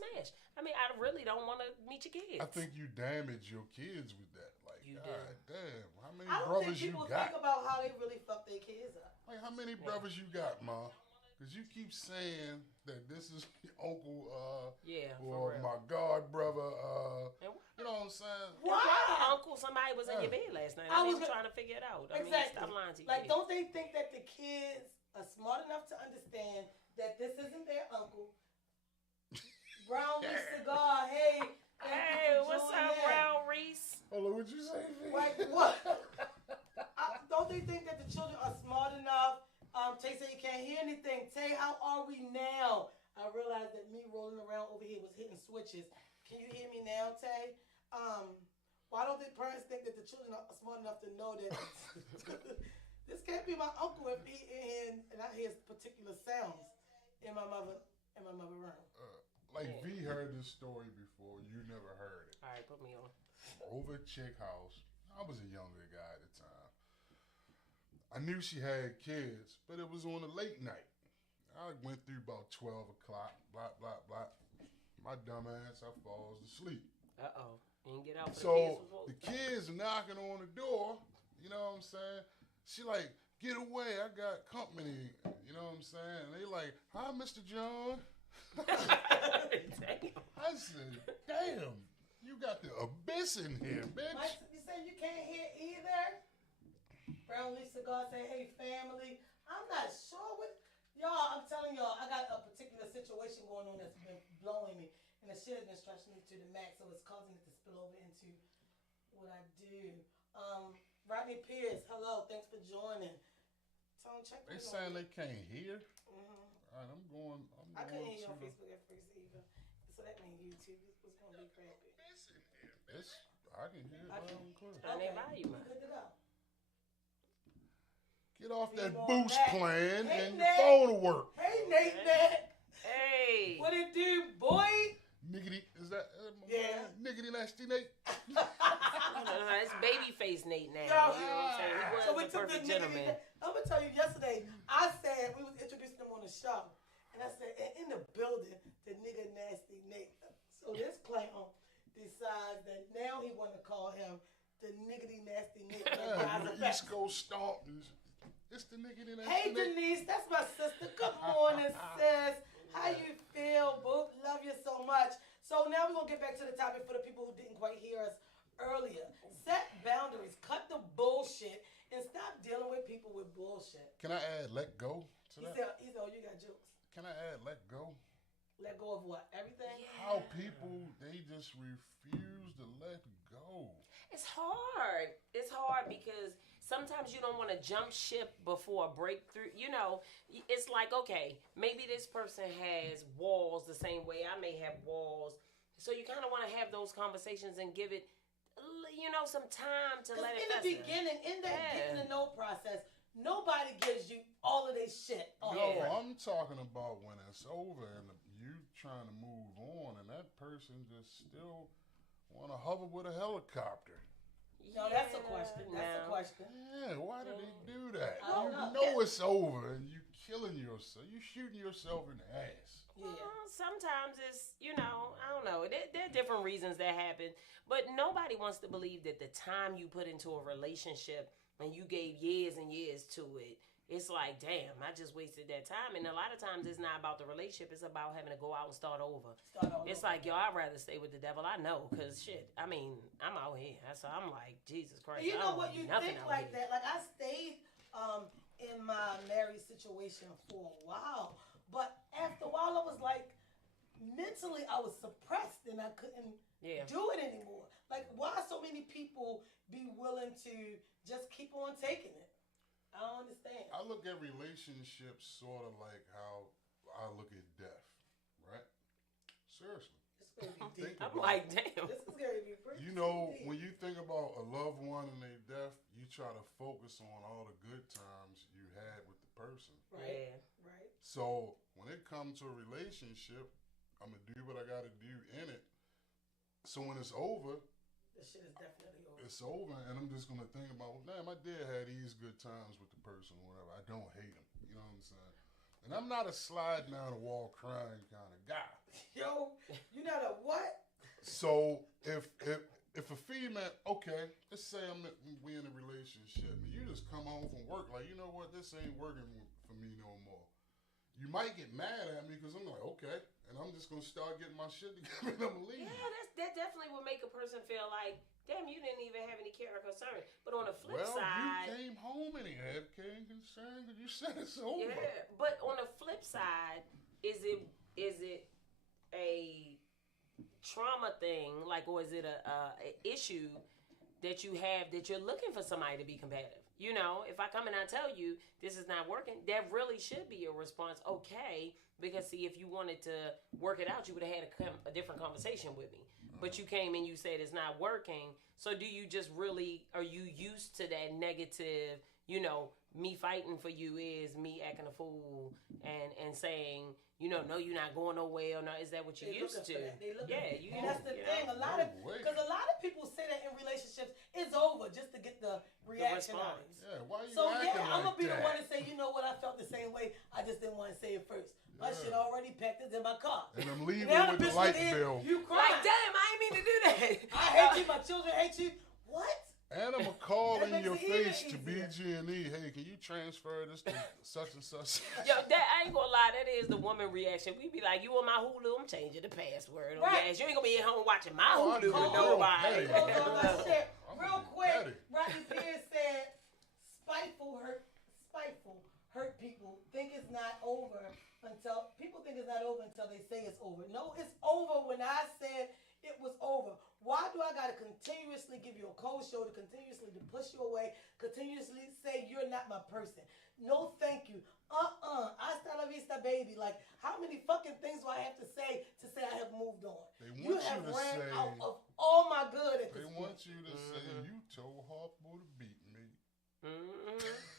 smash. I mean, I really don't want to meet your kids. I think you damage your kids with that. Like, you God damn, how many I don't brothers think you people got? think about how they really fuck their kids up. Like, how many brothers you got, Ma? Because you keep saying that this is your uncle, or my god brother, you know what I'm saying? Why? Uncle, somebody was in your bed last night. I was trying to figure it out. I mean, stop lying to your Like, kids. don't they think that the kids are smart enough to understand that this isn't their uncle? Brown Reese Cigar, hey. Hey, what's up, Brown Reese? Hold on, what'd you say? Like, what? Don't they think that the children are smart enough? Tay said he can't hear anything. Tay, how are we now? I realized that me rolling around over here was hitting switches. Can you hear me now, Tay? Why don't the parents think that the children are smart enough to know that this can't be my uncle if he in here and I hear particular sounds in my mother room? Like V heard this story before, you never heard it. All right, put me on. Over at Chick House, I was a younger guy at the time. I knew she had kids, but it was on a late night. I went through about 12 o'clock, blah, blah, blah. My dumb ass, I falls asleep. Uh-oh. You didn't get out for So the kids are knocking on the door, you know what I'm saying? She like, get away, I got company, you know what I'm saying? And they like, hi, Mr. John. I said, damn, you got the abyss in here, bitch. You say you can't hear either? Brown Lee Cigar say, hey, family. I'm not sure what... Y'all, I'm telling y'all, I got a particular situation going on that's been blowing me. And the shit has been stretching me to the max, so it's causing it to spill over into what I do. Rodney Pierce, hello, thanks for joining. Tone, check They saying they can't hear? Mm-hmm. All right, I'm going I couldn't hear you on Facebook at first either. So that means YouTube. This was going to be crappy. I can hear it. Turn that volume up. Good to go. Get off that boost plan and your Nate. phone will work. Hey, Nate. Hey. What it do, boy? Niggity, is that yeah? Niggity nasty Nate. It's babyface Nate now. Yo, you know what I'm saying? He was so we a took perfect the gentleman. I'm gonna tell you. Yesterday, I said we was introducing him on the show, and I said, and in the building, the nigga nasty Nate. So this clown decides that now he want to call him the niggity nasty Nate. East Coast stomp. It's the niggity nasty Hey Nate. Denise, that's my sister. Good morning, sis. How you feel, boo? Love you so much. So now we're gonna get back to the topic for the people who didn't quite hear us earlier. Set boundaries. Cut the bullshit and stop dealing with people with bullshit. Can I add let go to that? He said, oh, you got jokes. Can I add let go? Let go of what? Everything? Yeah. How people, they just refuse to let go. It's hard. It's hard because sometimes you don't want to jump ship before a breakthrough. You know, it's like, okay, maybe this person has walls the same way I may have walls. So you kind of want to have those conversations and give it, you know, some time to let it in the beginning, in that getting to know process, nobody gives you all of their shit. No, I'm talking about when it's over and you trying to move on and that person just still want to hover with a helicopter. No, that's a question. That's a question. Yeah, why do they do that? I don't You know. know it's over and you killing yourself. You shooting yourself in the ass. Yeah. Well, sometimes it's, you know, I don't know. There are different reasons that happen. But nobody wants to believe that the time you put into a relationship and you gave years and years to it, it's like, damn, I just wasted that time. And a lot of times it's not about the relationship. It's about having to go out and start over. It's like, yo, I'd rather stay with the devil. I know, because shit, I mean, I'm out here. So I'm like, Jesus Christ. You know what, you think like that. Like, I stayed in my married situation for a while. But after a while, I was like, mentally, I was suppressed and I couldn't do it anymore. Like, why so many people be willing to just keep on taking it? I don't understand. I look at relationships sort of like how I look at death, right? Seriously. This is gonna be deep. I'm like, damn. This is gonna be pretty You know, deep. when you think about a loved one and their death, you try to focus on all the good times you had with the person. Right. Right. So when it comes to a relationship, I'm gonna do what I gotta do in it. So when it's over, the shit is definitely over. It's over, and I'm just gonna think about, well, damn, I did have these good times with the person, or whatever. I don't hate him. You know what I'm saying? And I'm not a slide down the wall crying kind of guy. Yo, you not a what? So if a female, okay, let's say we in a relationship, and you just come home from work like, you know what, this ain't working for me no more. You might get mad at me because I'm like, okay, and I'm just gonna start getting my shit together and I'm gonna leave. Yeah, that definitely would make a person feel like, damn, you didn't even have any care or concern. But on the flip side, you came home and he had care and concern because you said it's over. Yeah, but on the flip side, is it a trauma thing, like, or is it a issue that you have that you're looking for somebody to be competitive? You know, if I come and I tell you this is not working, that really should be a response. Okay, because see, if you wanted to work it out, you would have had a different conversation with me. But you came and you said it's not working. So do you just really, are you used to that negative, you know, me fighting for you is me acting a fool and saying, you know, no, you're not going nowhere, or no, is that what you're used to? Yeah, and that's the thing. Because a lot of people say that in relationships, it's over just to get the reaction out. Yeah, why you so acting I'm gonna like be the that? one to say, you know what, I felt the same way. I just didn't want to say it first. My shit already packed is in my car. And I'm leaving with the light bill. You cry. Like, damn, I ain't mean to do that. I hate you. My children hate you. What? And I'm going to call That in makes your it even face to easier. BG&E. Hey, can you transfer this to such and such? Yo, that I ain't gonna lie, that is the woman reaction. We be like, you on my Hulu, I'm changing the password. Right. Yes, you ain't gonna be at home watching my Oh, I Hulu do. with Oh, nobody. hey. Close on my shit. I'm Real petty. quick, Rodney Pierce said, spiteful hurt people think it's not over until they say it's over. No, it's over when I said it was over. Why do I gotta continuously give you a cold shoulder, continuously to push you away, continuously say you're not my person? No, thank you. Hasta la vista, baby. Like, how many fucking things do I have to say I have moved on? You have to ran say, out of all my good at they this want point. you to say you told Harpo to beat me.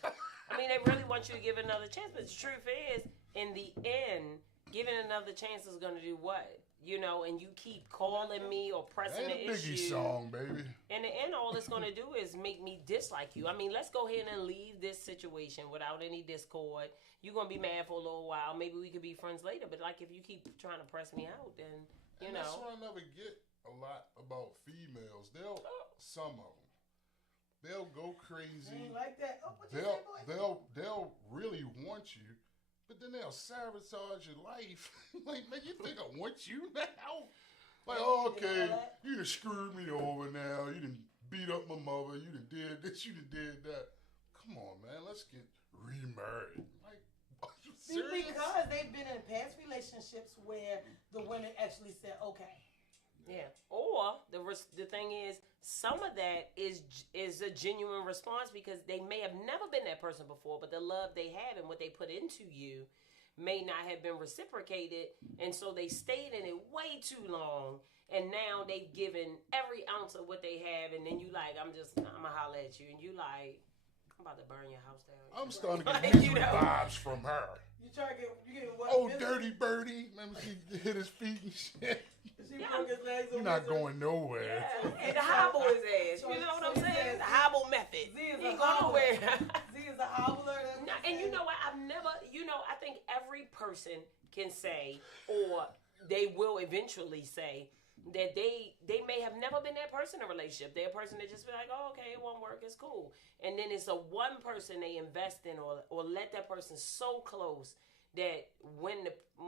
I mean, they really want you to give another chance, but the truth is, in the end, giving another chance is gonna do what? You know, and you keep calling me or pressing Ain't the a Biggie issue. song, baby. In the end, all it's going to do is make me dislike you. I mean, let's go ahead and leave this situation without any discord. You're going to be mad for a little while. Maybe we could be friends later. But, like, if you keep trying to press me out, then, you know. That's what I never get a lot about females. Some of them, they'll go crazy. Ain't like that. Oh, what you say, boy? They'll really want you. But then they'll sabotage your life. Like, man, you think I want you now? Like, oh, okay, you done screwed me over now. You done beat up my mother. You done did this. You done did that. Come on, man. Let's get remarried. Like, are you serious? Because they've been in past relationships where the women actually said, okay. Yeah. Or the thing is, some of that is a genuine response because they may have never been that person before, but the love they have and what they put into you may not have been reciprocated, and so they stayed in it way too long, and now they've given every ounce of what they have, and then you like, I'm gonna holler at you, and you like, I'm about to burn your house down. I'm starting to Like, get you misery know. vibes from her. You get what? Oh, dirty birdie. Remember she hit his feet and shit. She broke his legs. You're not going nowhere. Yeah. And the hobble his ass. You know what I'm saying? The hobble method. Z is He a go nowhere. Z is a hobbler. And you know what? I think every person can say, or they will eventually say, that they may have never been that person in a relationship. They're a person that just be like, oh, okay, it won't work, it's cool. And then it's a one person they invest in or let that person so close that when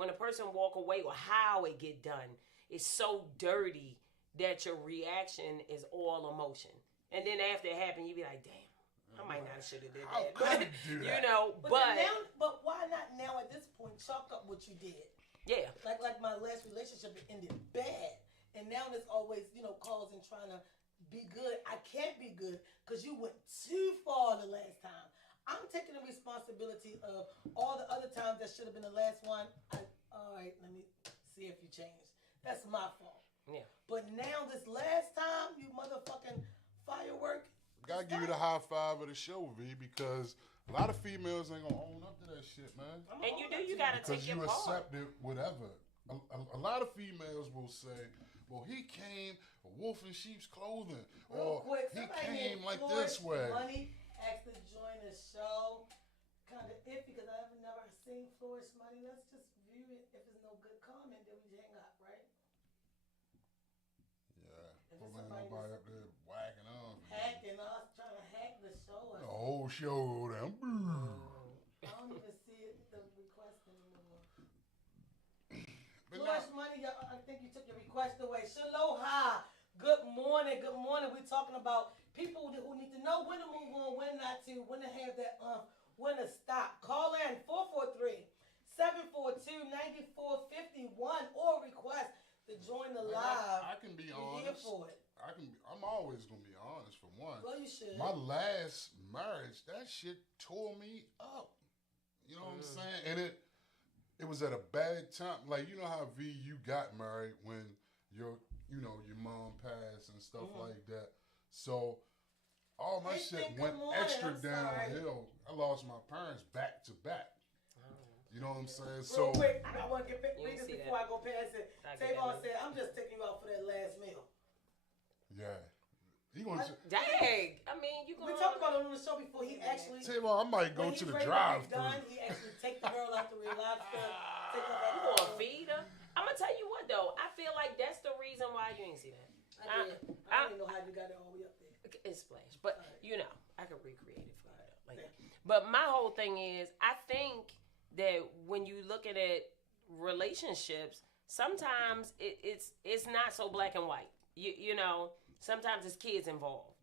a person walk away or how it get done is so dirty that your reaction is all emotion. And then after it happened, you be like, damn, I might not should have did How that. could you do that? You know, but why not now at this point chalk up what you did? Yeah. Like my last relationship, it ended bad. And now there's always, calls and trying to be good. I can't be good because you went too far the last time. I'm taking the responsibility of all the other times that should have been the last one. All right, let me see if you changed. That's my fault. Yeah. But now this last time, you motherfucking firework. Gotta give you the high five of the show, V, because a lot of females ain't gonna own up to that shit, man. And you gotta take Because your you part. accept it, whatever. A lot of females will say, well, he came a wolf in sheep's clothing. Real Or quick, he somebody came named like Floyd this way. Money asked to join the show. Kind of iffy because I have never seen Floyd's Money. Let's just view it. If there's no good comment, then we hang up. whole show down. I don't even see it, the request anymore. But Flush Money, I think you took your request away. Shaloha. Good morning. Good morning. We're talking about people who need to know when to move on, when not to, when to have that when to stop. Call in 443-742-9451 or request to join the live. I can be honest. Here for it. I'm always gonna be honest for one. Well, you should. My last marriage, that shit tore me up. You know what I'm saying? And it was at a bad time. Like, you know how V, you got married when your mom passed and stuff like that. So all my shit went extra downhill. I lost my parents back to back. You know what I'm saying? Real quick, I want to read this before I go past it. Tavon said, I'm just taking you out for that last meal. Yeah. He gonna dang. I mean, you gonna... We talked about it on the show before. He actually... Tavon, I might go to the drive-thru. He actually take the girl out the Red Lobster. Take her You gonna feed her? I'm gonna tell you what, though. I feel like that's the reason why you ain't see that. I don't even know how you got it all the way up there. It's Splash. But, you know, I could recreate it for you, though. Like, but my whole thing is, I think that when you looking at relationships, sometimes it's not so black and white. You know, sometimes it's kids involved.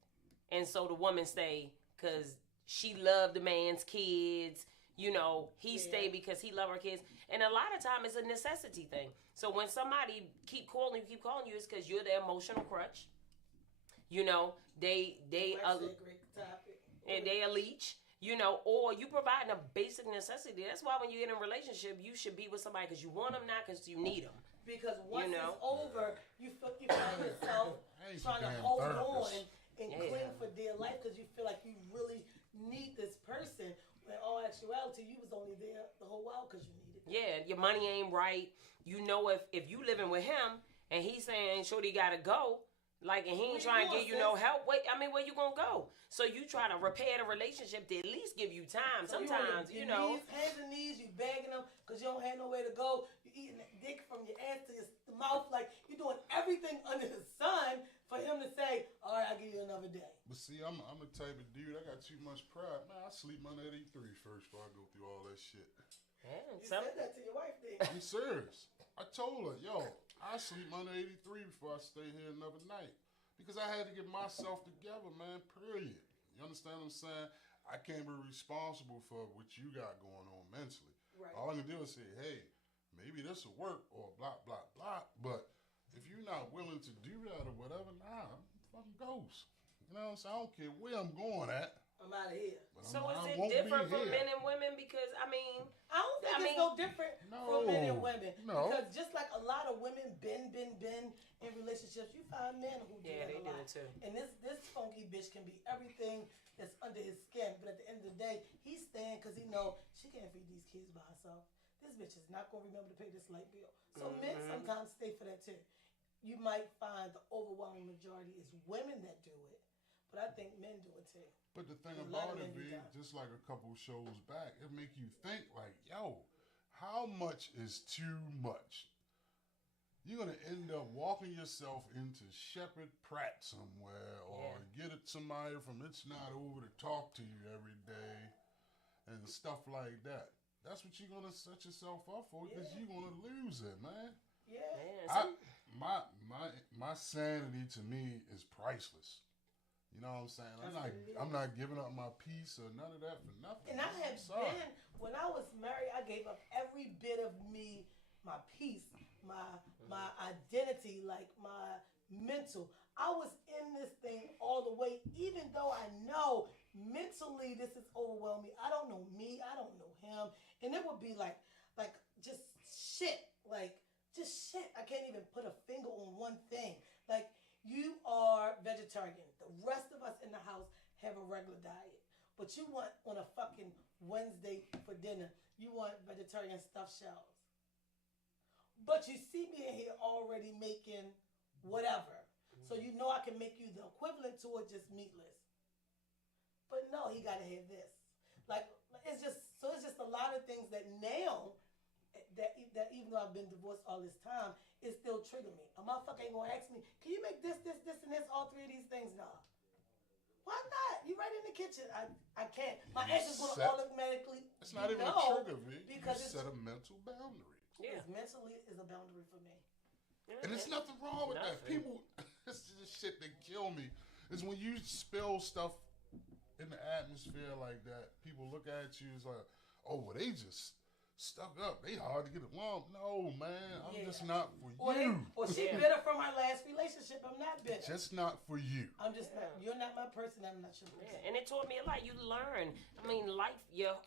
And so the woman stay because she loved the man's kids. You know, he stay because he loved her kids. And a lot of time it's a necessity thing. So when somebody keep calling you, it's because you're their emotional crutch. You know, they great topic. And they a leech. You know, or you providing a basic necessity. That's why when you get in a relationship, you should be with somebody because you want them, not because you need them. Because once it's over, you find yourself trying to hold on and cling for dear life because you feel like you really need this person. When in all actuality, you was only there the whole while because you needed them. Yeah, your money ain't right. You know, if you living with him and he's saying, "Shorty, gotta go," like, and he ain't trying to give you no help. Wait, I mean, where you gonna go? So you try to repair the relationship to at least give you time. So sometimes, you know. Hands and knees, you begging them because you don't have nowhere to go. You eating that dick from your ass to your mouth. Like, you're doing everything under the sun for him to say, all right, I'll give you another day. But see, I'm the type of dude, I got too much pride. Man, I sleep under 83 first before I go through all that shit. Yeah, you said that to your wife, didn't you? I'm serious. I told her, yo, I sleep under 83 before I stay here another night. Because I had to get myself together, man, period. You understand what I'm saying? I can't be responsible for what you got going on mentally. Right. All I can do is say, hey, maybe this will work or blah, blah, blah. But if you're not willing to do that or whatever, nah, I'm fucking ghost. You know what I'm saying? I don't care where I'm going at. I'm out of here. So is it different for men and women? Because, I mean... I don't think it's no different for men and women. No. Because just like a lot of women been in relationships, you find men who do that a lot. Do too. And this funky bitch can be everything that's under his skin. But at the end of the day, he's staying because he know she can't feed these kids by herself. This bitch is not going to remember to pay this light bill. So men sometimes stay for that too. You might find the overwhelming majority is women that do it. But I think men do it too. But the thing about it, B, just like a couple shows back, it make you think like, yo, how much is too much? You're going to end up walking yourself into Shepherd Pratt somewhere or get somebody from It's Not Over to talk to you every day and stuff like that. That's what you're going to set yourself up for because you're going to lose it, man. Yeah. My sanity to me is priceless. You know what I'm saying? I'm not giving up my peace or none of that for nothing. And I have been, when I was married, I gave up every bit of me, my peace, my identity, like my mental. I was in this thing all the way, even though I know mentally this is overwhelming. I don't know me, I don't know him. And it would be like just shit. Like, just shit. I can't even put a finger on one thing. Like, you are vegetarian. The rest of us in the house have a regular diet. But you want on a fucking Wednesday for dinner, you want vegetarian stuffed shells. But you see me in here already making whatever. So you know I can make you the equivalent to it, just meatless. But no, he got to have this. Like, it's just a lot of things that now, that even though I've been divorced all this time, it still trigger me. A motherfucker ain't gonna ask me, can you make this, and this, all three of these things? Nah. Why not? You right in the kitchen. I can't. My answer's going to automatically. It's not even a trigger, V. Because you set a mental boundary. Yeah. Mentally is a boundary for me. And there's nothing wrong with that. People, this is the shit that kill me. Is when you spill stuff in the atmosphere like that, people look at you as like, oh, well, they just stuck up. They hard to get along. No, man, I'm just not for you. Or she bitter from her last relationship. I'm not bitter. Just not for you. I'm just not. You're not my person. I'm not your person. And it taught me a lot. You learn. I mean, life.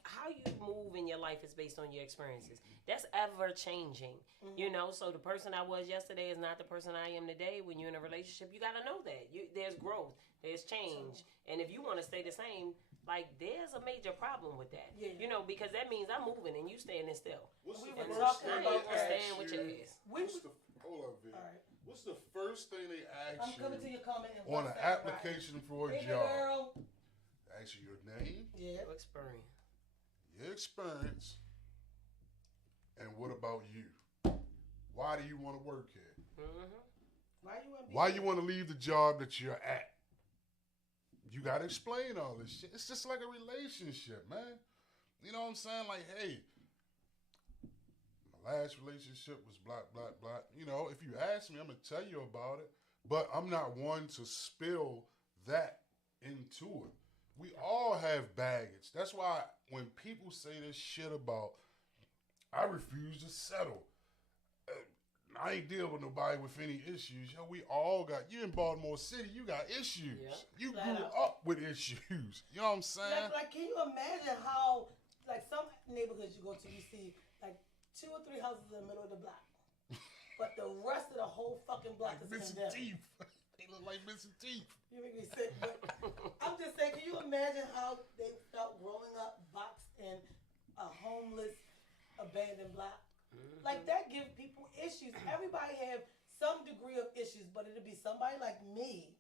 How you move in your life is based on your experiences. That's ever changing. You know. So the person I was yesterday is not the person I am today. When you're in a relationship, you got to know that there's growth, there's change, and if you want to stay the same. Like, there's a major problem with that. Yeah. You know, because that means I'm moving and you standing still. What's we the were first talking thing about they staying with your ass. Hold up, V. Right. What's the first thing they ask I'm coming to your comment on an application for a job? Girl. They ask you your name. Yeah. Your experience. And what about you? Why do you want to work here? Mm-hmm. Why you want to leave the job that you're at? You got to explain all this shit. It's just like a relationship, man. You know what I'm saying? Like, hey, my last relationship was blah, blah, blah. You know, if you ask me, I'm going to tell you about it. But I'm not one to spill that into it. We all have baggage. That's why when people say this shit about, I refuse to settle. I ain't deal with nobody with any issues. Yo, we all got, you in Baltimore City, you got issues. Yeah. You grew up with issues. You know what I'm saying? Like, can you imagine how, like, some neighborhoods you go to, you see, like, 2 or 3 houses in the middle of the block. But the rest of the whole fucking block is condemned. Teeth. They look like missing teeth. You make me sick. But I'm just saying, can you imagine how they felt growing up boxed in a homeless, abandoned block? Like, that gives people issues. Everybody have some degree of issues, but it'll be somebody like me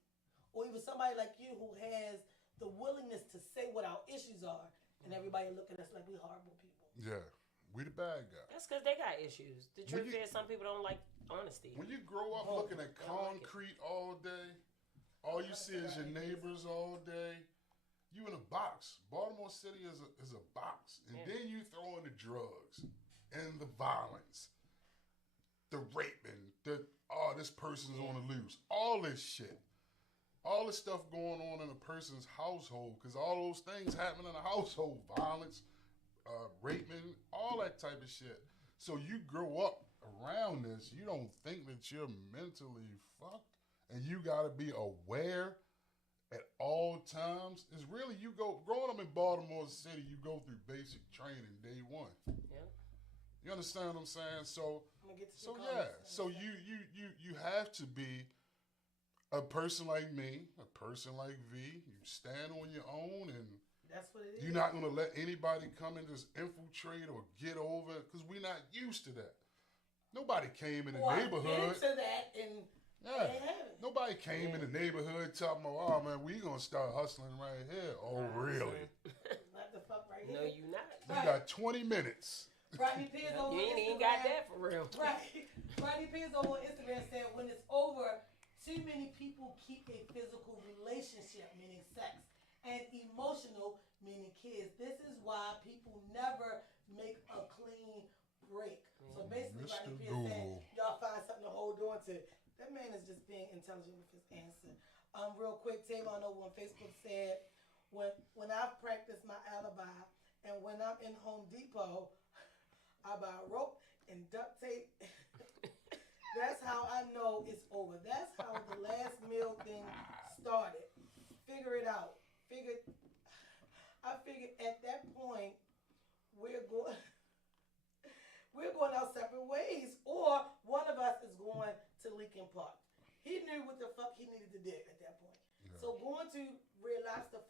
or even somebody like you who has the willingness to say what our issues are, and everybody look at us like we horrible people. Yeah, we the bad guy. That's because they got issues. The truth is some people don't like honesty. When you grow up looking at concrete all day, all you see is your neighbors all day, you in a box. Baltimore City is a box. And then you throw in the drugs. And the violence, the raping, this person's on the loose, all this shit, all this stuff going on in a person's household, because all those things happen in a household, violence, raping, all that type of shit. So you grow up around this, you don't think that you're mentally fucked, and you got to be aware at all times. It's really, growing up in Baltimore City, you go through basic training day one. Yeah. You understand what I'm saying? So you have to be a person like me, a person like V. You stand on your own, and that's what it is. You're not going to let anybody come and just infiltrate or get over it, because we're not used to that. Nobody came in the neighborhood. Into that and nobody came in the neighborhood talking about, oh man, we gonna start hustling right here. Oh really? Not the fuck right here. No, you not. You got 20 minutes. Rodney Pierce over you ain't even got that for real. Right. Rodney Pierce over on Instagram said, when it's over, too many people keep a physical relationship, meaning sex, and emotional, meaning kids. This is why people never make a clean break. So basically, Rodney Pierce said, y'all find something to hold on to. That man is just being intelligent with his answer. Real quick, Tavon over on Facebook said, when I practice my alibi and when I'm in Home Depot, I buy rope and duct tape. That's how I know it's over. That's how the last meal thing started. Figure it out. I figured at that point we're going our separate ways, or one of us is going to Lincoln Park. He knew what the fuck he needed to do at that point. Yeah. So going to Red Lobster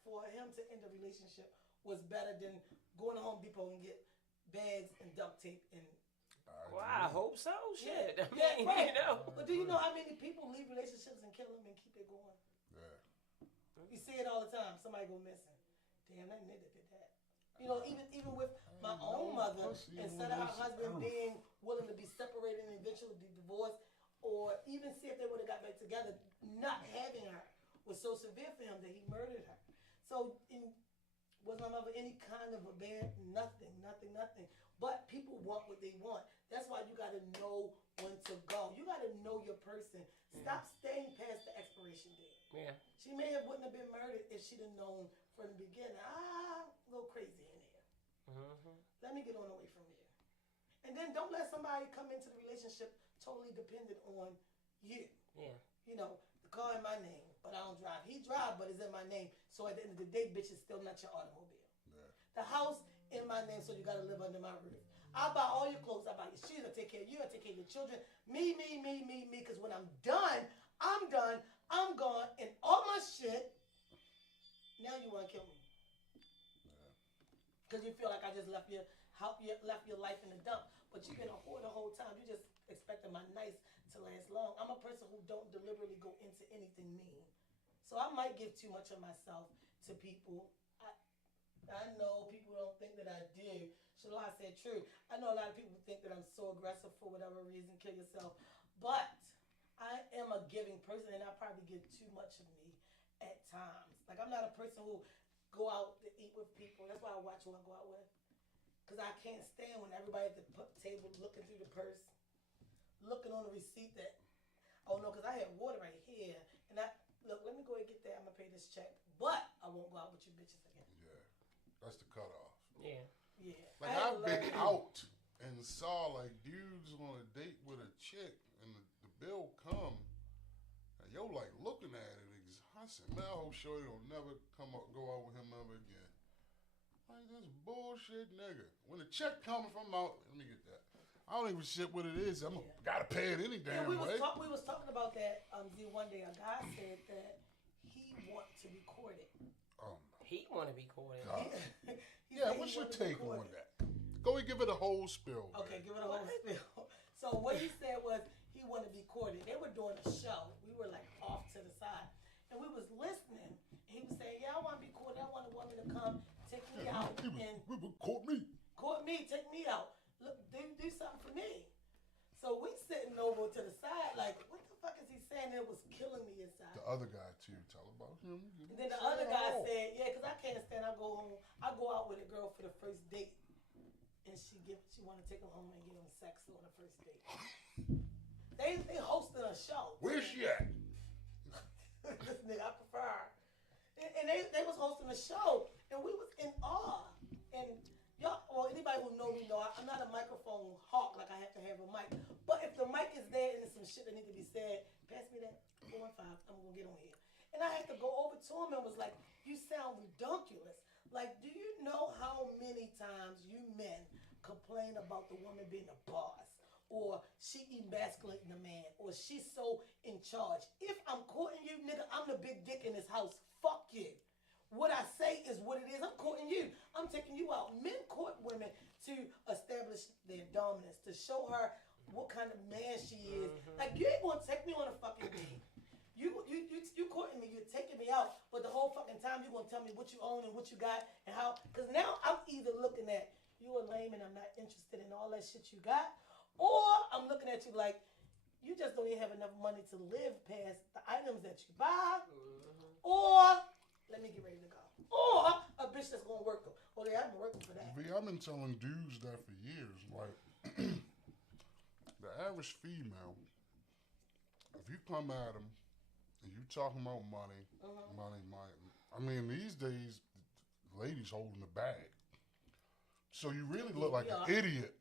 for him to end the relationship was better than going to Home Depot and get bags and duct tape and. Well, I hope so. Shit. I mean, right. You know. But do you know how many people leave relationships and kill them and keep it going? Yeah. You see it all the time. Somebody go missing. Damn, that nigga did that. You know, even with my own mother, instead of her husband being willing to be separated and eventually be divorced, or even see if they would have got back together, not having her, was so severe for him that he murdered her. So was my mother any kind of a bad? Nothing. But people want what they want. That's why you got to know when to go. You got to know your person. Stop staying past the expiration date. Yeah. She wouldn't have been murdered if she'd have known from the beginning. A little crazy in here. Mm-hmm. Let me get on away from here. And then don't let somebody come into the relationship totally dependent on you. Yeah. You know, the car in my name, but I don't drive. He drives, but it's in my name. So at the end of the day, bitch, it's still not your automobile. Yeah. The house in my name, so you got to live under my roof. I buy all your clothes. I buy your shoes. I take care of you. I take care of your children. Me. Because when I'm done, I'm done. I'm gone. And all my shit, now you want to kill me. Because you feel like I just left your life in the dump. But you've been a whore the whole time. You just expecting my nice to last long. I'm a person who don't deliberately go into anything mean. So I might give too much of myself to people. I know people don't think that I do. Shalai said true. I know a lot of people think that I'm so aggressive for whatever reason, kill yourself. But I am a giving person, and I probably give too much of me at times. Like, I'm not a person who go out to eat with people. That's why I watch who I go out with. Because I can't stand when everybody at the table looking through the purse, looking on the receipt that, oh no, because I had water right here. And look, let me go and get that. I'm going to pay this check. But I won't go out with you bitches again. Yeah. That's the cutoff. Yeah. Yeah. Like, I've been out and saw, like, dudes on a date with a chick, and the bill come, and yo, like, looking at it, I said, man, I hope Shorty don't never go out with him ever again. Like, this bullshit nigga. When the check coming from out, let me get that. I don't even shit what it is. Gotta pay it any damn we way. We was talking about that, Z, one day. A guy said that he want to be courted. Oh, no. He want to be courted. Yeah, what's your take on that? Go and give it a whole spill. Okay, give it a whole spill. So what he said was he wanted to be courted. They were doing a show. We were like off to the side. And we was listening. He was saying, yeah, I want to be courted. I want a woman to come take me out. Court me. Court me, take me out. Look, do something for me. So we sitting over to the side like, what the fuck is he saying? It was killing me inside. The other guy, too. Tell about him. And then the other guy said, yeah, because I can't stand. I go home. I go out with a girl for the first date. And she want to take him home and give him sex on the first date. They hosted a show. Where's she at? This nigga, I prefer her. And they was hosting a show, and we was in awe. And y'all, well, anybody who know me know I'm not a microphone hawk, like I have to have a mic. But if the mic is there and there's some shit that need to be said, pass me that 415. I'm gonna get on here. And I had to go over to him and was like, you sound redonkulous. Like, do you know how many times you men complain about the woman being a boss? Or she emasculating the man, or she's so in charge. If I'm courting you, nigga, I'm the big dick in this house. Fuck you. What I say is what it is. I'm courting you. I'm taking you out. Men court women to establish their dominance, to show her what kind of man she is. Like, you ain't gonna take me on a fucking date. You courting me, you're taking me out, but the whole fucking time you're gonna tell me what you own and what you got and how. Because now I'm either looking at you a lame and I'm not interested in all that shit you got. Or I'm looking at you like you just don't even have enough money to live past the items that you buy. Or let me get ready to go. Or a bitch that's gonna work them. Oh, yeah, I've been working for that. I've been telling dudes that for years. Like, the average female, if you come at them and you talking about money, money. I mean, these days, ladies holding the bag. So you really look like an idiot.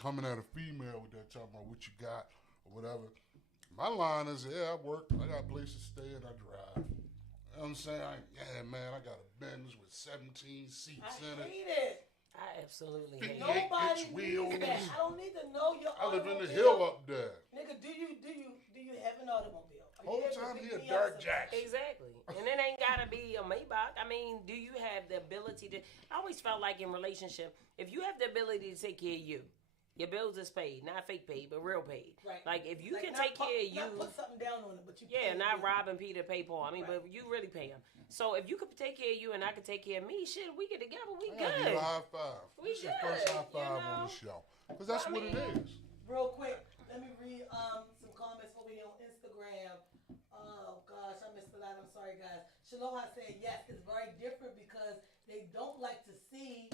Coming at a female with that, talking about what you got or whatever. My line is, yeah, I work, I got a place to stay and I drive. You know what I'm saying? Man, I got a Benz with 17 seats in it. I hate it. I absolutely hate it. Nobody needs that. I don't need to know your I live in automobile. the hill up there. Nigga, do you have an automobile? Whole time he a dark Jackson. Exactly. And it ain't gotta be a Maybach. I mean, do you have the ability to? I always felt like in relationship, if you have the ability to take care of you, your bills is paid, not fake paid, but real paid. Right. Like if you can not take care of you, not put something down on it, but you not robbing Peter to pay Paul. I mean, but you really pay him. So if you could take care of you and I could take care of me, shit, we get together, we good. Give you a high five. We This is good. your first high five on the show, because that's what it is. Real quick, let me read some comments over here on Instagram. Oh God. gosh, I missed a lot. I'm sorry, guys. Shaloha said yes. It's very different because they don't like to see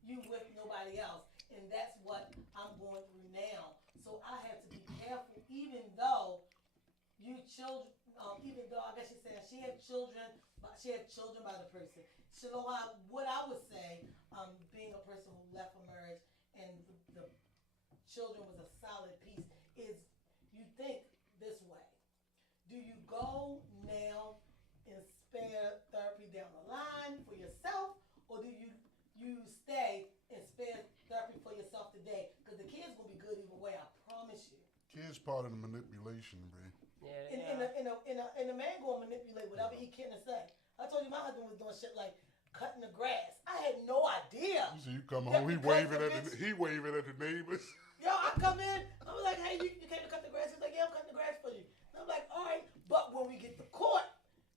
you with nobody else, and that's what I'm going through now. So I have to be careful, even though you children, even though I guess she's saying she had children, but she had children by the person. Shaloha, what I would say, being a person who left a marriage and the children was a solid piece, is you think this way. Do you go now and spare therapy down the line for yourself, or do you stay and spare therapy for yourself today? Because the kids gonna be good either way. I promise you. Kids part of the manipulation, man. And the man gonna manipulate whatever he can to say. I told you my husband was doing shit like cutting the grass. I had no idea. You see, you come home, he waving at the neighbors. Yo, I come in, I was like, hey, you came to cut the grass? He's like, yeah, I'm cutting the grass for you. And I'm like, all right, but when we get to court,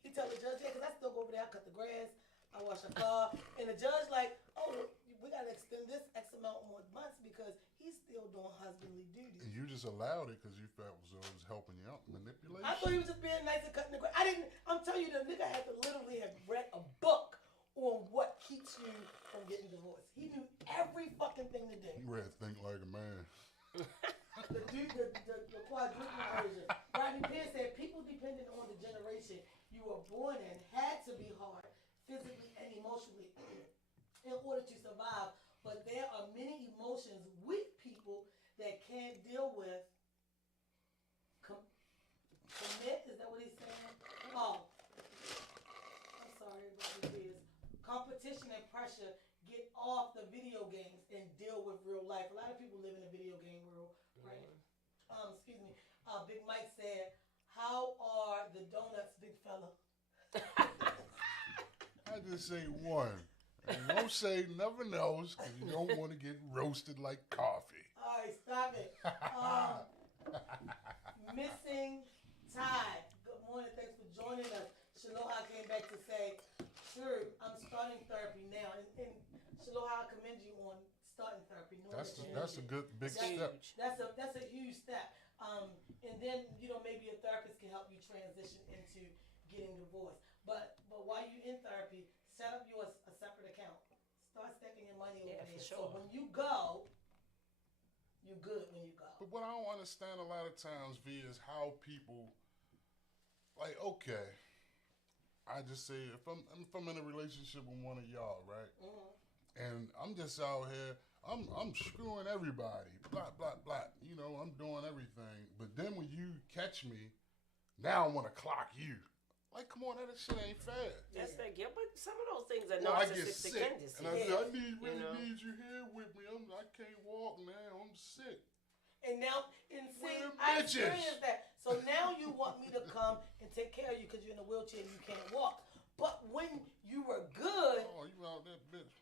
he tell the judge, yeah, because I still go over there, I cut the grass, I wash the car, and the judge like, oh, we got to extend this X amount more months because he's still doing husbandly duties. And you just allowed it because you felt it was helping you out, manipulation. I thought he was just being nice and cutting the grass. I'm telling you, the nigga had to literally have read a book on what keeps you from getting divorced. He knew every fucking thing to do. You read Think Like a Man. The quadruple version. Rodney Pierce said, people depending on the generation you were born in had to be hard, physically and emotionally, in order to survive. But there are many emotions weak people that can't deal with. Commit? Is that what he's saying? Oh. I'm sorry, Rodney Pierce. Competition and pressure. Get off the video games and deal with real life. A lot of people live in a video game world, right? Excuse me. Big Mike said, how are the donuts, big fella? I just say one. And don't say nothing else because you don't want to get roasted like coffee. All right, stop it. Missing Tide. Good morning. Thanks for joining us. Shaloha came back to say, sure, I'm starting therapy now. And Shaloha, I commend you on starting therapy. That's a good big step. That's a huge step. And then, maybe a therapist can help you transition into getting divorced. But while you're in therapy, set up you a separate account. Start stacking your money over there. For sure. So when you go, you're good when you go. But what I don't understand a lot of times, V, is how people, like, okay, I just say if I'm in a relationship with one of y'all, right? Mm-hmm. And I'm just out here, I'm screwing everybody, blah, blah, blah. I'm doing everything. But then when you catch me, now I want to clock you. Like, come on, that shit ain't fair. That's that guilt, but some of those things are Well, I get narcissistic sick. tendencies. And I say, I need you here with me. I can't walk now. I'm sick. And now, We're I bitches. experienced that. So now you want me to come and take care of you because you're in a wheelchair and you can't walk. But when you were good, Oh, you out there, bitch.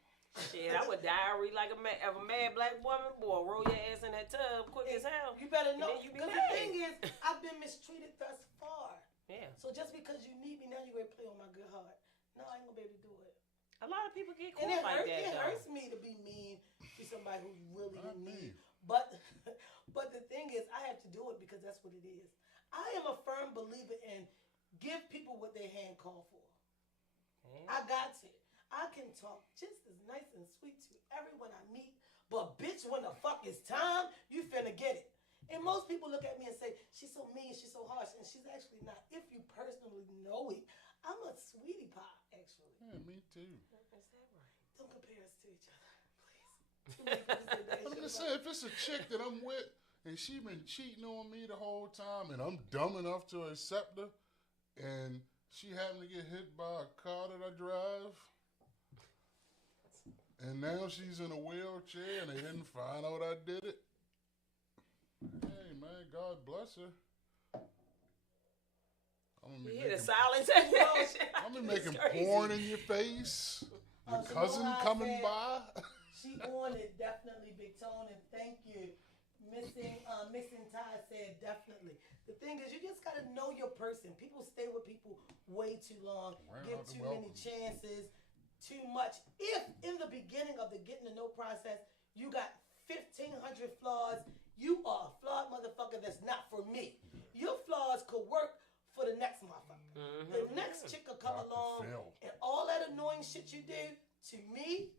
Shit, I would diary like a mad black woman. Boy, roll your ass in that tub quick as hell. you better know. And then you be Because mad. the thing is, I've been mistreated thus far. Yeah. So just because you need me, now you're going to play on my good heart. No, I ain't going to be able to do it. A lot of people get And caught like that, it though. hurts me to be mean to somebody who's really Not in need. me. But the thing is, I have to do it because that's what it is. I am a firm believer in give people what their hand call for. Yeah. I got to. I can talk just as nice and sweet to everyone I meet, but bitch, when the fuck is time, you finna get it. And most people look at me and say, she's so mean, she's so harsh, and she's actually not. If you personally know it, I'm a sweetie pie, actually. Yeah, me too. Is that right? Don't compare us to each other, please. Too many people say that I'm shit just about- saying, if it's a chick that I'm with and she been cheating on me the whole time and I'm dumb enough to accept her and she happened to get hit by a car that I drive and now she's in a wheelchair and they didn't find out I did it. Hey, man, God bless her. I'm You gonna hear the make silence? I'm gonna make him It's crazy. porn in your face. Your So cousin Moha coming said- by. She on it, definitely, Big Tone, and thank you. Missing Ty said definitely. The thing is, you just gotta know your person. People stay with people way too long, Wear give out the too many welcome. chances, too much. If in the beginning of the getting to know process, you got 1,500 flaws, you are a flawed motherfucker that's not for me. Your flaws could work for the next motherfucker. Mm-hmm. The next chick will come Dr. along, Phil. and all that annoying shit you do to me,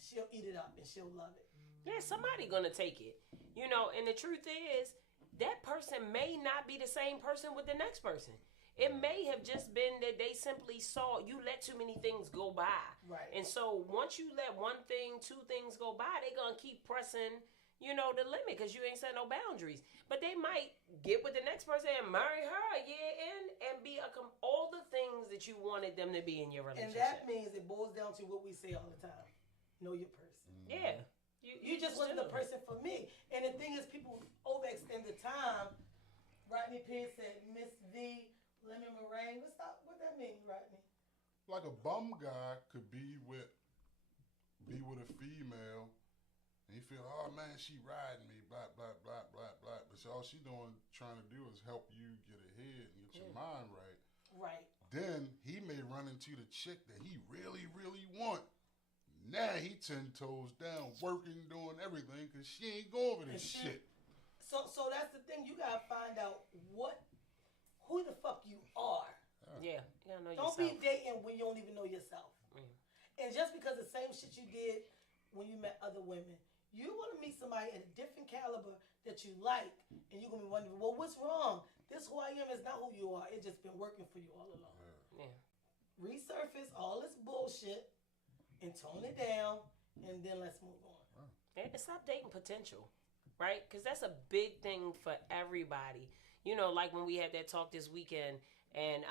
she'll eat it up and she'll love it. Yeah, somebody gonna take it. You know, and the truth is, that person may not be the same person with the next person. It may have just been that they simply saw you let too many things go by. Right. And so once you let one thing, two things go by, they gonna keep pressing, you know, the limit because you ain't set no boundaries. But they might get with the next person and marry her a year in and be all the things that you wanted them to be in your relationship. And that means it boils down to what we say all the time. Know your person. Yeah. You just wasn't the person for me. And the thing is, people overextend the time. Rodney Pierce said, Ms Vee, lemon meringue. What that mean, Rodney? Like a bum guy could be with a female, and he feel, oh man, she riding me, blah blah blah blah blah. But all she trying to do is help you get ahead and get your mind right. Right. Then he may run into the chick that he really really want. Now he 10 toes down, working, doing everything, because she ain't going for this shit. So that's the thing. You gotta find out who the fuck you are. Yeah, you gotta know Don't yourself. be dating when you don't even know yourself. And just because the same shit you did when you met other women, you want to meet somebody at a different caliber that you like, and you're gonna be wondering, well, what's wrong? This who I am is not who you are. It's just been working for you all along. Yeah. Resurface all this bullshit and tone it down, and then let's move on. And stop dating potential, right? Because that's a big thing for everybody. You know, like when we had that talk this weekend, and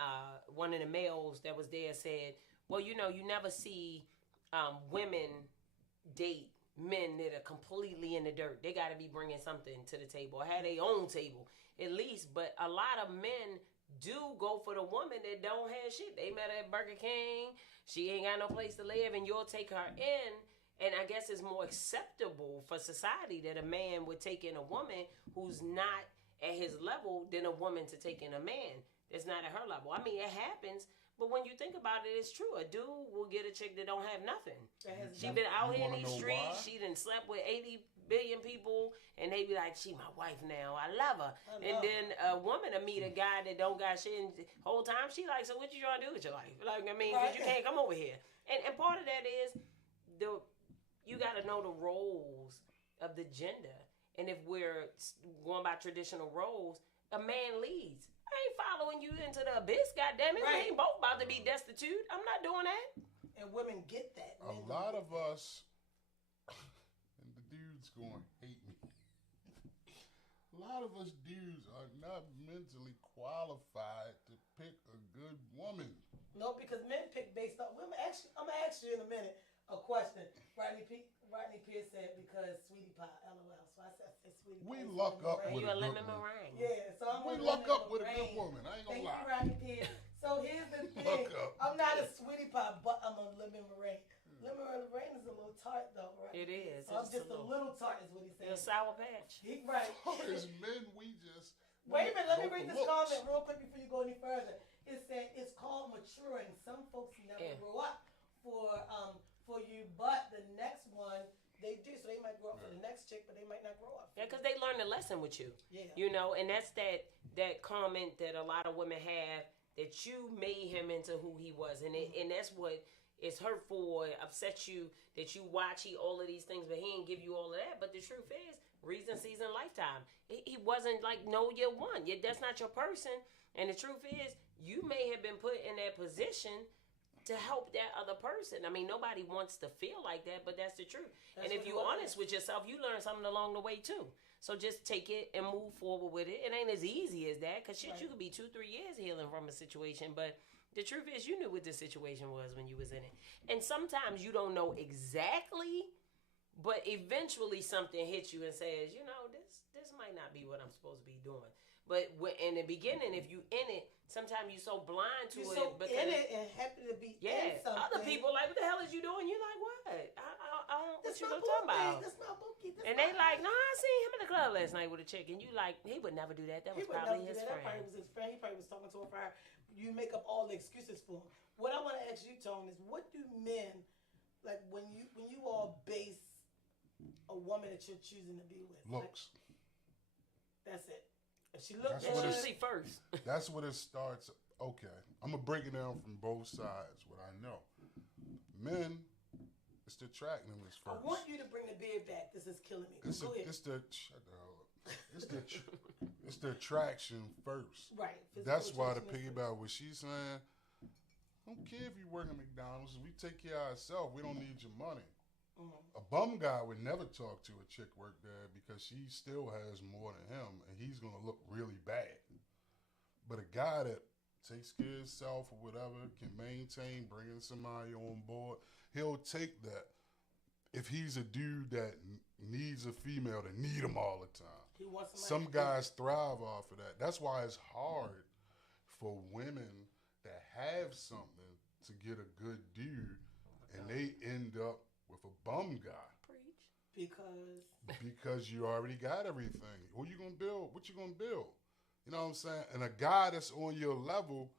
one of the males that was there said, well, you know, you never see women date men that are completely in the dirt. They got to be bringing something to the table, or have their own table at least. But a lot of men do go for the woman that don't have shit. They met her at Burger King. She ain't got no place to live, and you'll take her in. And I guess it's more acceptable for society that a man would take in a woman who's not at his level than a woman to take in a man that's not at her level. I mean, it happens, but when you think about it, it's true. A dude will get a chick that don't have nothing. She been out here in these streets. She done slept with 80 billion people, and they be like, she my wife now. I love her. And then a woman will meet a guy that don't got shit, and the whole time she like, so what you trying to do with your life? Like, I mean, right. You can't come over here. And part of that is you got to know the roles of the gender. And if we're going by traditional roles, a man leads. I ain't following you into the abyss, goddammit. Right. We ain't both about to be destitute. I'm not doing that. And women get that. A lot of us, and the dudes gonna hate me. A lot of us dudes are not mentally qualified to pick a good woman. No, because men pick based on women. Actually, I'm gonna ask you in a minute a question. Rodney Pierce said because sweetie pie, LOL. So I said sweetie pie. We luck up with a good meringue. Yeah, so I'm we luck up with a good woman. I ain't gonna lie. Thank you, Rodney Pierce. So here's the thing. I'm not a sweetie pie, but I'm a lemon meringue. Lemon meringue is a little tart though, right? It is. I'm just a little tart is what he said. A sour patch. Right. As men, we just... Wait a minute, let me read this comment real quick before you go any further. It said it's called maturing. Some folks never grow up for you, but the next one they do. So they might grow up for the next chick, but they might not grow up. Yeah, because they learn the lesson with you. Yeah. You know, and that's that comment that a lot of women have, that you made him into who he was, and and that's what is hurtful or upsets you, that you watch all of these things, but he ain't give you all of that. But the truth is, reason, season, lifetime. He wasn't like no year one. That's not your person. And the truth is, you may have been put in that position to help that other person. I mean, nobody wants to feel like that, but that's the truth. And if you're honest with yourself, you learn something along the way too. So just take it and move forward with it. It ain't as easy as that, because shit, you could be 2-3 years healing from a situation, but the truth is, you knew what the situation was when you was in it. And sometimes you don't know exactly, but eventually something hits you and says, you know, this might not be what I'm supposed to be doing. But in the beginning, if you in it, sometimes you're so blind to it. So in it and happy to be in something. Other people like, what the hell is you doing? You're like, what? I don't, what you gonna talk about? That's my bookie. And they like, no, I seen him in the club last night with a chick. And you like, he would never do that. That was probably his friend. That probably was his friend. He probably was talking to her for her. You make up all the excuses for him. What I want to ask you, Tone, is what do men, like when you all base a woman that you're choosing to be with? Looks. Like, that's it. If she looks That's what good. it's- Usually first. That's what it starts. Okay, I'm gonna break it down from both sides. What I know, men, it's the attractiveness I first. want you to bring the beard back. This is killing me. It's, Go ahead. it's the shut the hell up. It's the attraction first. Right. Physical That's why the attraction is piggyback what she's saying. I don't care if you work at McDonald's. We take care of ourselves. We don't need your money. Mm-hmm. A bum guy would never talk to a chick work there because she still has more than him, and he's gonna look really bad. But a guy that takes care of himself or whatever, can maintain bringing somebody on board, he'll take that. If he's a dude that needs a female to need him all the time. He wants Some somebody guys thrive off of that. That's why it's hard for women that have something to get a good dude, and they end up with a bum guy Preach. because you already got everything. Who you gonna build? What you gonna build? You know what I'm saying? And a guy that's on your level,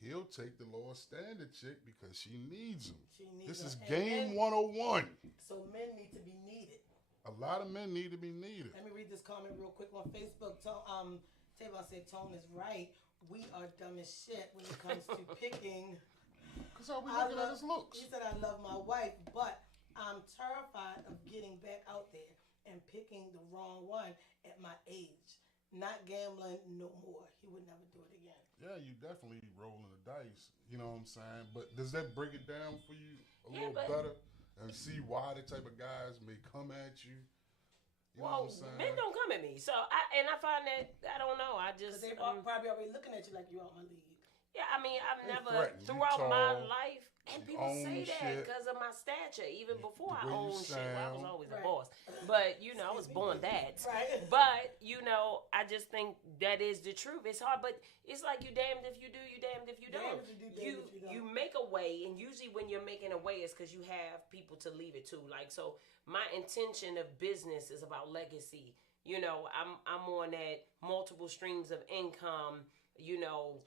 he'll take the lower standard chick because she needs him. she needs This a- is and game men- 101. So men need to be needed. A lot of men need to be needed. Let me read this comment real quick on Facebook. Tavon said Tone is right. We are dumb as shit when it comes to picking. Because all we I looking at love- is looks. He said, I love my wife, but I'm terrified of getting back out there and picking the wrong one at my age. Not gambling no more. He would never do it again. Yeah, you definitely rolling the dice. You know what I'm saying? But does that break it down for you a Yeah, little but- better and see why the type of guys may come at you? You know Well, what I'm saying? men don't come at me, so I find that I don't know. I Because just they probably already looking at you like you out my league. yeah. I mean, I've They never threaten you, throughout my tall, life, and you people own say that shit. because of my stature. Even before I the way you owned shit, well, I was sound. always a Right. boss. But you know, I was born that. Right. But you know, I just think that is the truth. It's hard, but it's like you damned if you do, you damned if you don't. Damned if you do, damned if you don't. You make a way, and usually when you're making a way, it's because you have people to leave it to. Like so, my intention of business is about legacy. You know, I'm on that multiple streams of income. You know,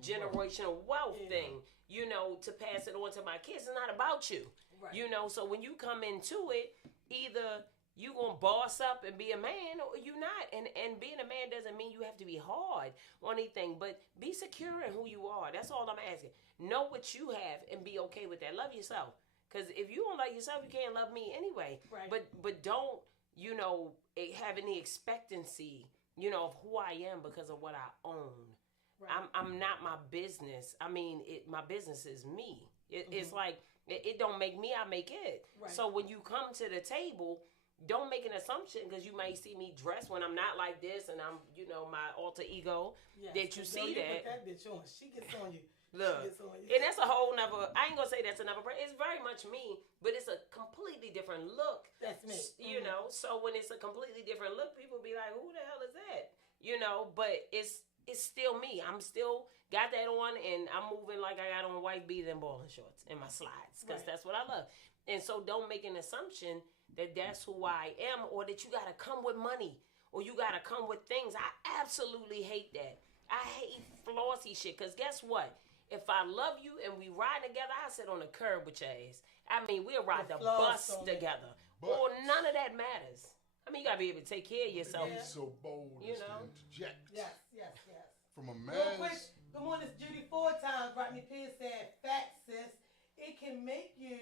generational wealth Yeah. thing. You know, to pass it on to my kids. It's not about you. Right. You know, so when you come into it, either you gonna boss up and be a man or you not. And being a man doesn't mean you have to be hard or anything, but be secure in who you are. That's all I'm asking. Know what you have and be okay with that. Love yourself. Because if you don't love yourself, you can't love me anyway. Right. But don't, you know, have any expectancy, you know, of who I am because of what I own. Right. I'm not my business. I mean, my business is me. It's Mm-hmm. like, it don't make me, I make it. Right. So when you come to the table, don't make an assumption because you might see me dressed when I'm not like this and I'm, you know, my alter ego. Yes, that you but see girl, that. Put that bitch on. She gets on you. Look, She gets on you. and that's a whole nother, I ain't gonna say that's another, it's very much me, but it's a completely different look. That's me. You know, so when it's a completely different look, people be like, who the hell is that? You know, but it's still me. I'm still got that on and I'm moving like I got on white beater and bowling shorts and my slides because Right. that's what I love. And so don't make an assumption that that's who I am or that you got to come with money or you got to come with things. I absolutely hate that. I hate flossy shit because guess what? If I love you and we ride together, I sit on the curb with your ass. I mean, we'll ride the The floss bus on it. together. But- Or none of that matters. I mean, you got to be able to take care of yourself. Be so bold You as know? to interject Yes, yes, yes. from a Real quick, man's. good morning, it's Judy 4 times. Rodney Pierce said, "Fact, sis, it can make you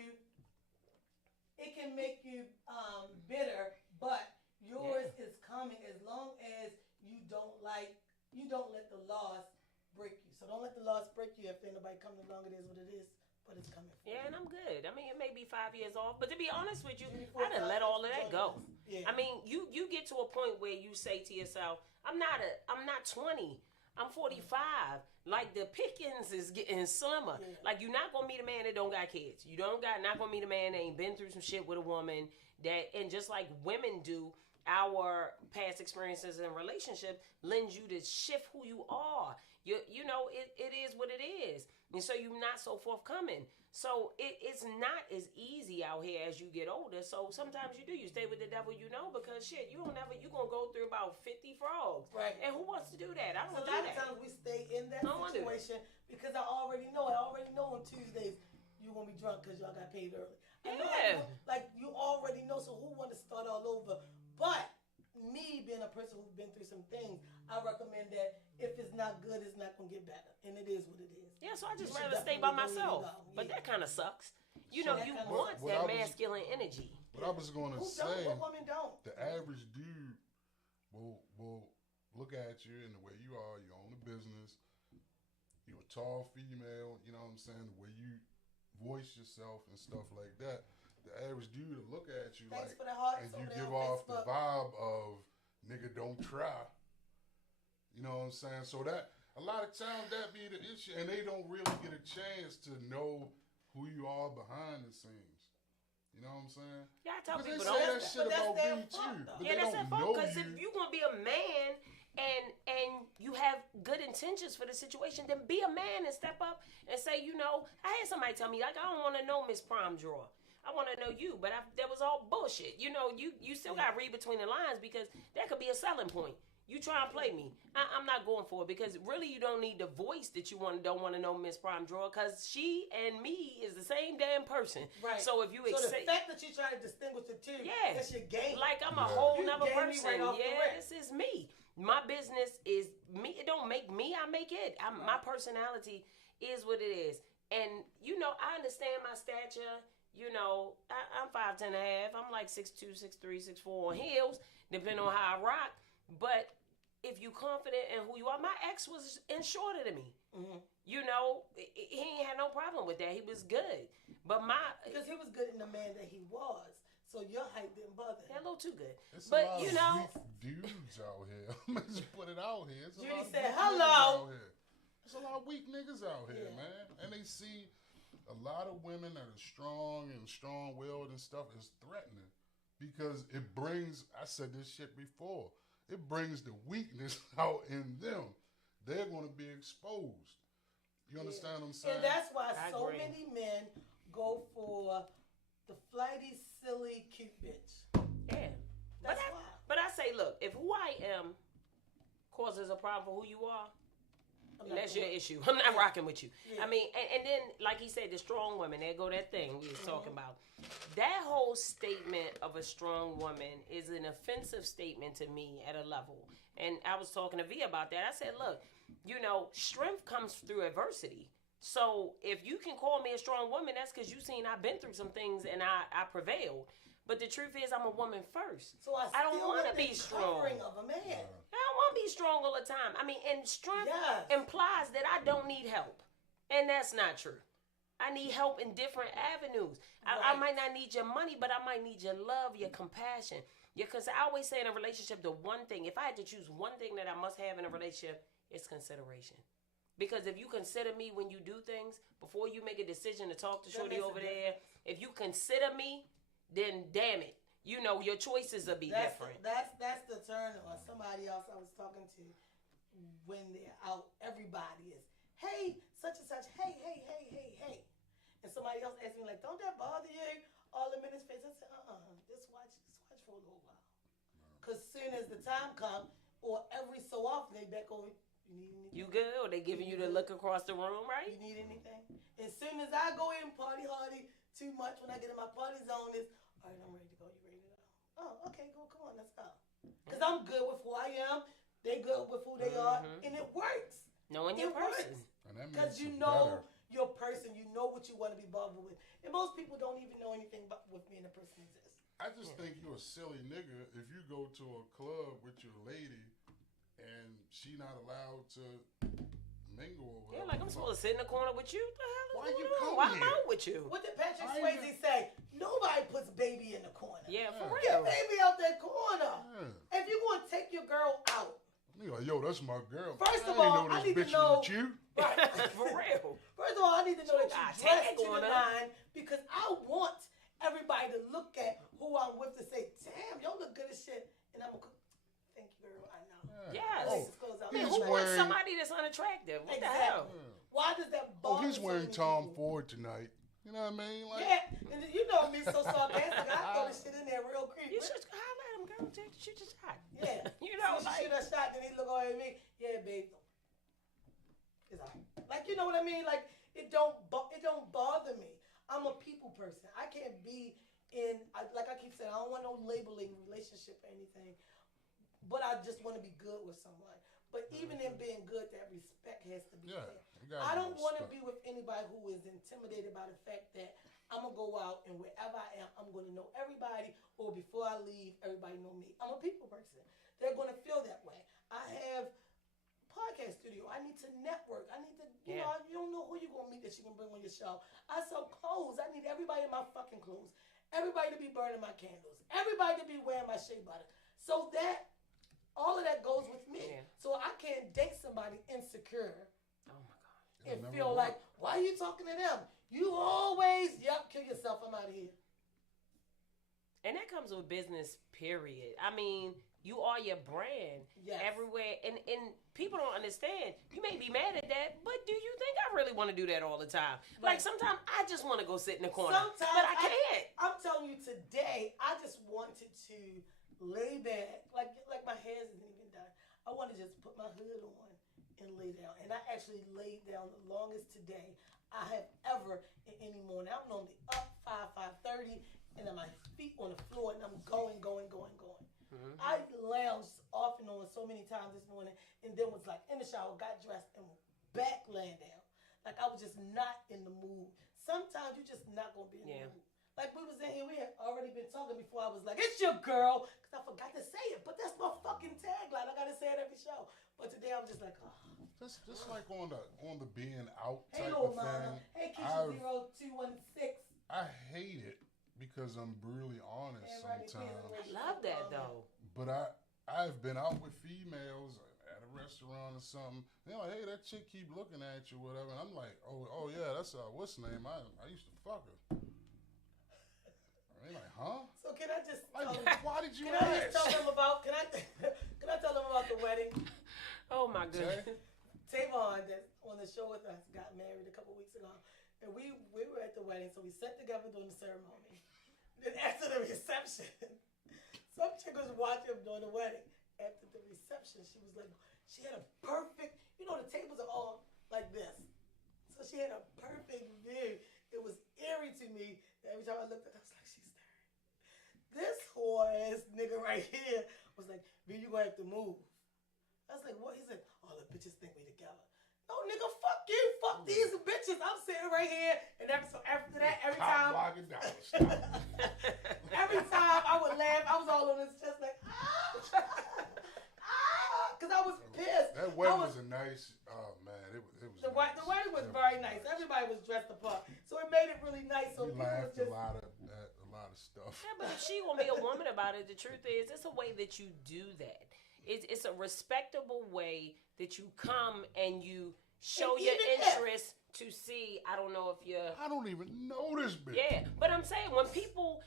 bitter, but yours is coming as long as you don't let the loss break you. So don't let the loss break you. If ain't nobody coming along, it is what it is, but it's coming. For Yeah, you. and I'm good. I mean, it may be 5 years off, but to be honest with you, Judy I done 4 let times, all of that go. Yeah. I mean, you get to a point where you say to yourself, I'm not 20. I'm 45. Like the pickings is getting slimmer. Yeah. Like you're not gonna meet a man that don't got kids. You not gonna meet a man that ain't been through some shit with a woman and just like women do, our past experiences in relationship lends you to shift who you are. You know, it is what it is. And so you're not so forthcoming. So it's not as easy out here as you get older. So sometimes you do. You stay with the devil, you know, because shit, you're going to go through about 50 frogs. Right. And who wants to do that? I So don't a do lot of that. times we stay in that I don't wanna do that. situation because I already know on Tuesdays you're gonna be drunk because y'all got paid early. I know, Yeah. like you already know. So who want to start all over? But me being a person who's been through some things, I recommend that if it's not good, it's not gonna get better, and it is what it is. Yeah, so I just You should rather stay by definitely myself. go. But Yeah. that kind of sucks. You So know, that you kinda want sucks. that What I was- masculine energy. What I was going to Who say, don't? What women don't? the average dude will look at you and the way you are. You own a business. You're a tall female. You know what I'm saying? The way you voice yourself and stuff like that. The average dude will look at you Thanks like, for the hearts and over you there give on off the Facebook. vibe of nigga don't try. You know what I'm saying? So that a lot of times that be the issue, and they don't really get a chance to know who you are behind the scenes. You know what I'm saying? Yeah, I tell Because people they don't. say that shit But that's about their me fault, too, though. but Yeah, they that's don't their fault. know Because you. if you gonna be a man and you have good intentions for the situation, then be a man and step up and say, you know, I had somebody tell me like, I don't want to know Miss Prom Drawer. I want to know you, but that was all bullshit. You know, you still got to read between the lines because that could be a selling point. You try and play me. I'm not going for it because really you don't need the voice that you don't want to know Miss Prom Drawer because she and me is the same damn person. Right. So if you So the fact that you try to distinguish the two, Yeah. that's your game. like I'm a Yeah. whole You nother gave me person. right off the Yeah, rip. this is me. My business is me. It don't make me. I make it. My personality is what it is. And you know, I understand my stature. You know, I'm 5'10" and a half. I'm like 6'2", 6'3", 6'4" on heels, depending on how I rock. But if you confident in who you are, my ex was in shorter than me. Mm-hmm. You know, he ain't had no problem with that. He was good. But Because he was good in the man that he was. So your height didn't bother a him. little too good. It's But a lot you of know, weak dudes out here. I'm gonna just put it out here. It's a Judy lot of said, weak "Hello." niggas out here. There's a lot of weak niggas out here, Yeah. man. And they see a lot of women that are strong and strong-willed and stuff is threatening because it brings. I said this shit before. It brings the weakness out in them. They're going to be exposed. You understand what I'm saying? And that's why I so agree. many men go for the flighty, silly, cute bitch. yeah. That's why. But I say, look, if who I am causes a problem for who you are, I'm not that's your doing it. issue. I'm not rocking with you. Yeah. I mean, and then, like he said, the strong women, there go that thing we was talking about. That whole statement of a strong woman is an offensive statement to me at a level. And I was talking to V about that. I said, look, you know, strength comes through adversity. So if you can call me a strong woman, that's because you seen I've been through some things and I prevailed. But the truth is, I'm a woman first. So I don't still want to want be the strong. covering of a man. I don't want to be strong all the time. I mean, and strength Yes. implies that I don't need help. And that's not true. I need help in different avenues. I Right. might not need your money, but I might need your love, your compassion. Because I always say in a relationship, the one thing, if I had to choose one thing that I must have in a relationship, it's consideration. Because if you consider me when you do things, before you make a decision to talk to That Shorty makes a over there, if you consider me, then damn it. You know, your choices will be different. That's the turn on somebody else I was talking to when they're out. Everybody is, hey, such and such, hey, hey, hey, hey, hey. And somebody else asked me, like, don't that bother you? All them in his face. I said, just watch for a little while. Because soon as the time comes, or every so often, they back over, you need anything? You good? Or they giving you the look across the room, right? You need anything? As soon as I go in party hardy too much, when I get in my party zone, is all right, I'm ready to go. You ready to go? Oh, okay, go. Come on, let's go. Because I'm good with who I am. They good with who they are. And it works. Knowing your It person. works. And that Because makes you it know better. your person. You know what you want to be bothered with. And most people don't even know anything about what being a person exists. I just think you're a silly nigga if you go to a club with your lady and she not allowed to mingle or whatever. Yeah, like I'm supposed to sit in the corner with you. What the hell is Why going you on? come Why I'm here? out with you? What did Patrick I Swayze ain't- say? Nobody puts baby in the corner. Yeah, for Get real. baby out that corner. Yeah. If you're going to take your girl out, Nigga like, yo, that's my girl. First of I all, ain't know I this need to bitch know- was with you. right? For real. First of all, I need to know that Ah, you dressed tag to the on her. nine because I want everybody to look at who I'm with to say, damn, y'all look good as shit. And I'm going to thank you, girl. I know. Yes. Let's Oh, just close out. I mean, he's who wants wearing- somebody that's unattractive? What the hell? Exactly. Why does that Oh, bother he's so wearing many Tom people? Ford tonight. You know what I mean? Like, Yeah, and you know me so sarcastic. I throw this shit in there real creepy. You should holler at him, girl. Shoot your shot. Yeah. You know, so like, she shoot a shot, then he look over at me. Yeah, babe. It's all right. Like, you know what I mean? Like, it don't bother me. I'm a people person. I can't be like I keep saying, I don't want no labeling relationship or anything. but I just want to be good with someone. But even in being good, that respect has to be there. I don't want to be with anybody who is intimidated by the fact that I'm going to go out and wherever I am, I'm going to know everybody, or before I leave, everybody know me. I'm a people person. They're going to feel that way. I have podcast studio. I need to network. I need to, you know, you don't know who you're going to meet that you're going to bring on your show. I sell clothes. I need everybody in my fucking clothes. Everybody to be burning my candles. Everybody to be wearing my shea butter. So that, all of that goes with me. Yeah. So I can't date somebody insecure. Oh my God. And feel like, why are you talking to them? You always, kill yourself. I'm out of here. And that comes with business, period. I mean, you are your brand everywhere. And people don't understand. You may be mad at that, but do you think I really want to do that all the time? Right. Like, sometimes I just want to go sit in the corner. Sometimes, but I can't. I'm telling you, today, I just wanted to lay back. Like my hair isn't even done. I want to just put my hood on and lay down. And I actually laid down the longest today I have ever in any morning. I'm normally up 5:30, and then my feet on the floor, and I'm going. Mm-hmm. I lounged off and on so many times this morning, and then was like in the shower, got dressed, and back laying down. Like I was just not in the mood. Sometimes you're just not gonna be in the mood. Like we was in here, we had already been talking before. I was like, "It's your girl," because I forgot to say it, but that's my fucking tagline. I gotta say it every show. But today I was just like, oh. Just like on the being out type of mama. thing. Hey, Keisha 0216. I hate it because I'm brutally honest sometimes. I love that though. But I've been out with females at a restaurant or something. They're like, hey, that chick keep looking at you, whatever. And I'm like, oh yeah, that's what's the name? I used to fuck her. They're like, huh? So can I just why did you ask? I just tell them about? Can I tell them about the wedding? Oh my goodness. Tavon, that's on the show with us, got married a couple weeks ago, and we were at the wedding, so we sat together during the ceremony. Then after the reception, some chick was watching him during the wedding. After the reception, she was like, she had a perfect, the tables are all like this, so she had a perfect view. It was eerie to me. Every time I looked at her, I was like, she's staring. This whore ass nigga right here was like, Vee, you gonna have to move. I was like, what? He said, oh, the bitches think we together. No, nigga, fuck you. Fuck these bitches. I'm sitting right here. And so after that, every time. Every time I would laugh, I was all on his chest like, because I was pissed. That wedding was a nice, man, it was the wedding was very nice. Everybody was dressed apart. So it made it really nice. So we laughed a lot of stuff. Yeah, but if she gonna be a woman about it, the truth is, it's a way that you do that. It's a respectable way that you come and you show your interest to see. I don't know if you're. I don't even know this bitch. Yeah, but I'm saying when people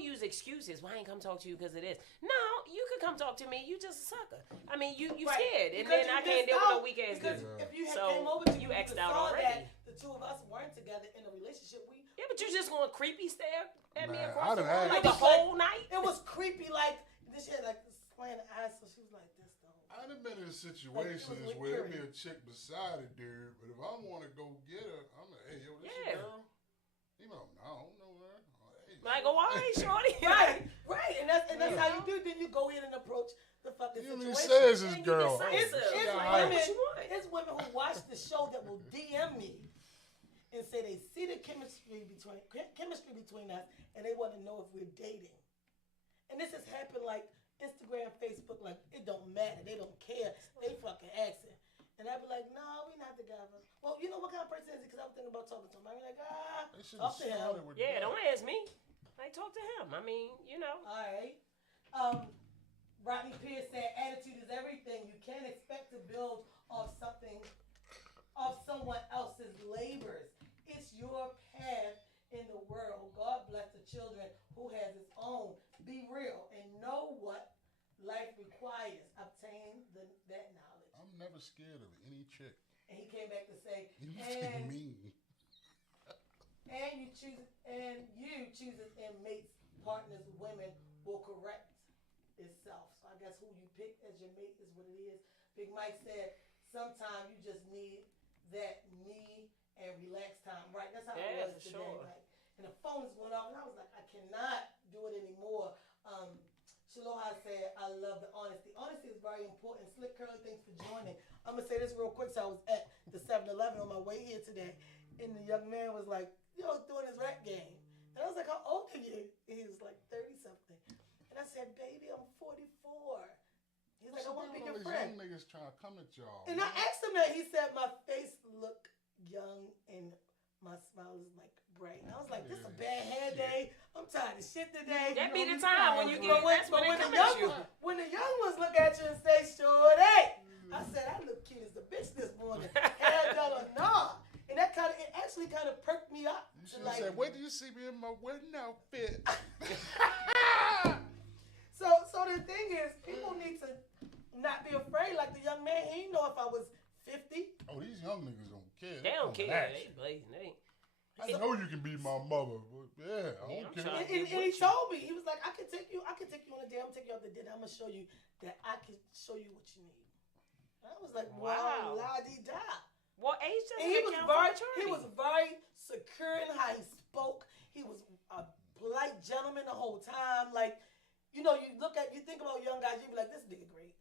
use excuses, well, I ain't come talk to you because of this. No, you could come talk to me. You just a sucker. I mean, you scared, and then I can't deal with no weak ass nigga. If you came over to you X'd out already. The two of us weren't together in a relationship. Yeah, but you just going creepy stare at me Man, across the room like the whole night. It was creepy, like this shit, like slaying the eyes. So she was like this though. I've been in situations where there'd be a chick beside a dude, but if I want to go get her, I'm like, hey, yo, this your girl? You know, no, I don't know her. Hey, like, all right, shorty. right, and that's how you do. Then you go in and approach the fucking situation. He says his girl. It's women who watch the show that will DM me and say they see the chemistry between us, and they want to know if we're dating. And this has happened like Instagram, Facebook, like it don't matter. They don't care. They fucking asking. And I'd be like, no, we not together. Well, you know what kind of person is he? Because I was thinking about talking to him. I'd be like, talk to him. Yeah, don't ask me. Like, talk to him. I mean, All right. Rodney Pierce said, attitude is everything. You can't expect to build off someone else's labors. It's your path in the world. God bless the children who has his own. Be real and know what life requires. Obtain that knowledge. I'm never scared of any chick. And he came back to say, and you chooses and mates, partners, women will correct itself. So I guess who you pick as your mate is what it is. Big Mike said, sometimes you just need that knee and relax time. Right? That's how it was today. Sure. Right? And the phones went off, and I was like, I cannot do it anymore. Shaloha said, I love the honesty. Honesty is very important. Slick Curly, thanks for joining. I'm going to say this real quick. So I was at the 7-Eleven on my way here today, and the young man was like, doing his rap game. And I was like, how old are you? And he was like 30-something. And I said, baby, I'm 44. He's like, I want to be your friend. Young niggas trying to come at y'all. And I asked him that. He said, my face look young and my smile is like bright. And I was like, this is a bad hair day. I'm tired of shit today. That be the time when you get when the young ones look at you and say, sure, hey. I said, I look cute as a bitch this morning. Hair done or not. And that it actually kind of perked me up. You should have said, wait till you see me in my wedding outfit. So the thing is, people need to not be afraid. Like the young man, he didn't know if I was 50. Oh, these young niggas don't care. They don't care. They blazing. I know you can be my mother, but yeah, I don't care. And he told me, he was like, I can take you on a date. I'm gonna take you out to dinner. I'm gonna show you that I can show you what you need. And I was like, wow, la-di-da. Well, age doesn't he maturity. He was very secure in how he spoke. He was a polite gentleman the whole time. Like, you think about young guys, you be like, this nigga great.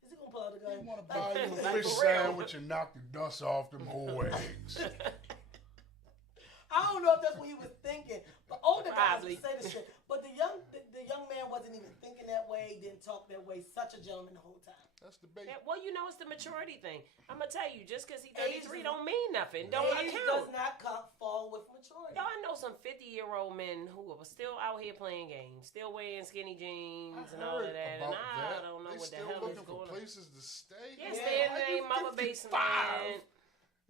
Is he gonna pull out a gun? You want to buy you a fish sandwich and knock the dust off them whole eggs. I don't know if that's what he was thinking, but older guys would say the shit. But the young man wasn't even thinking that way, didn't talk that way. Such a gentleman the whole time. That's the bait. Yeah, well, it's the maturity thing. I'm gonna tell you, just because he's 33 don't mean nothing. Don't age account. does not fall with maturity. Y'all, I know some 50-year-old men who are still out here playing games, still wearing skinny jeans and all of that, and I don't know what the hell is going on. Places to stay. Yeah, stay in their mama basement.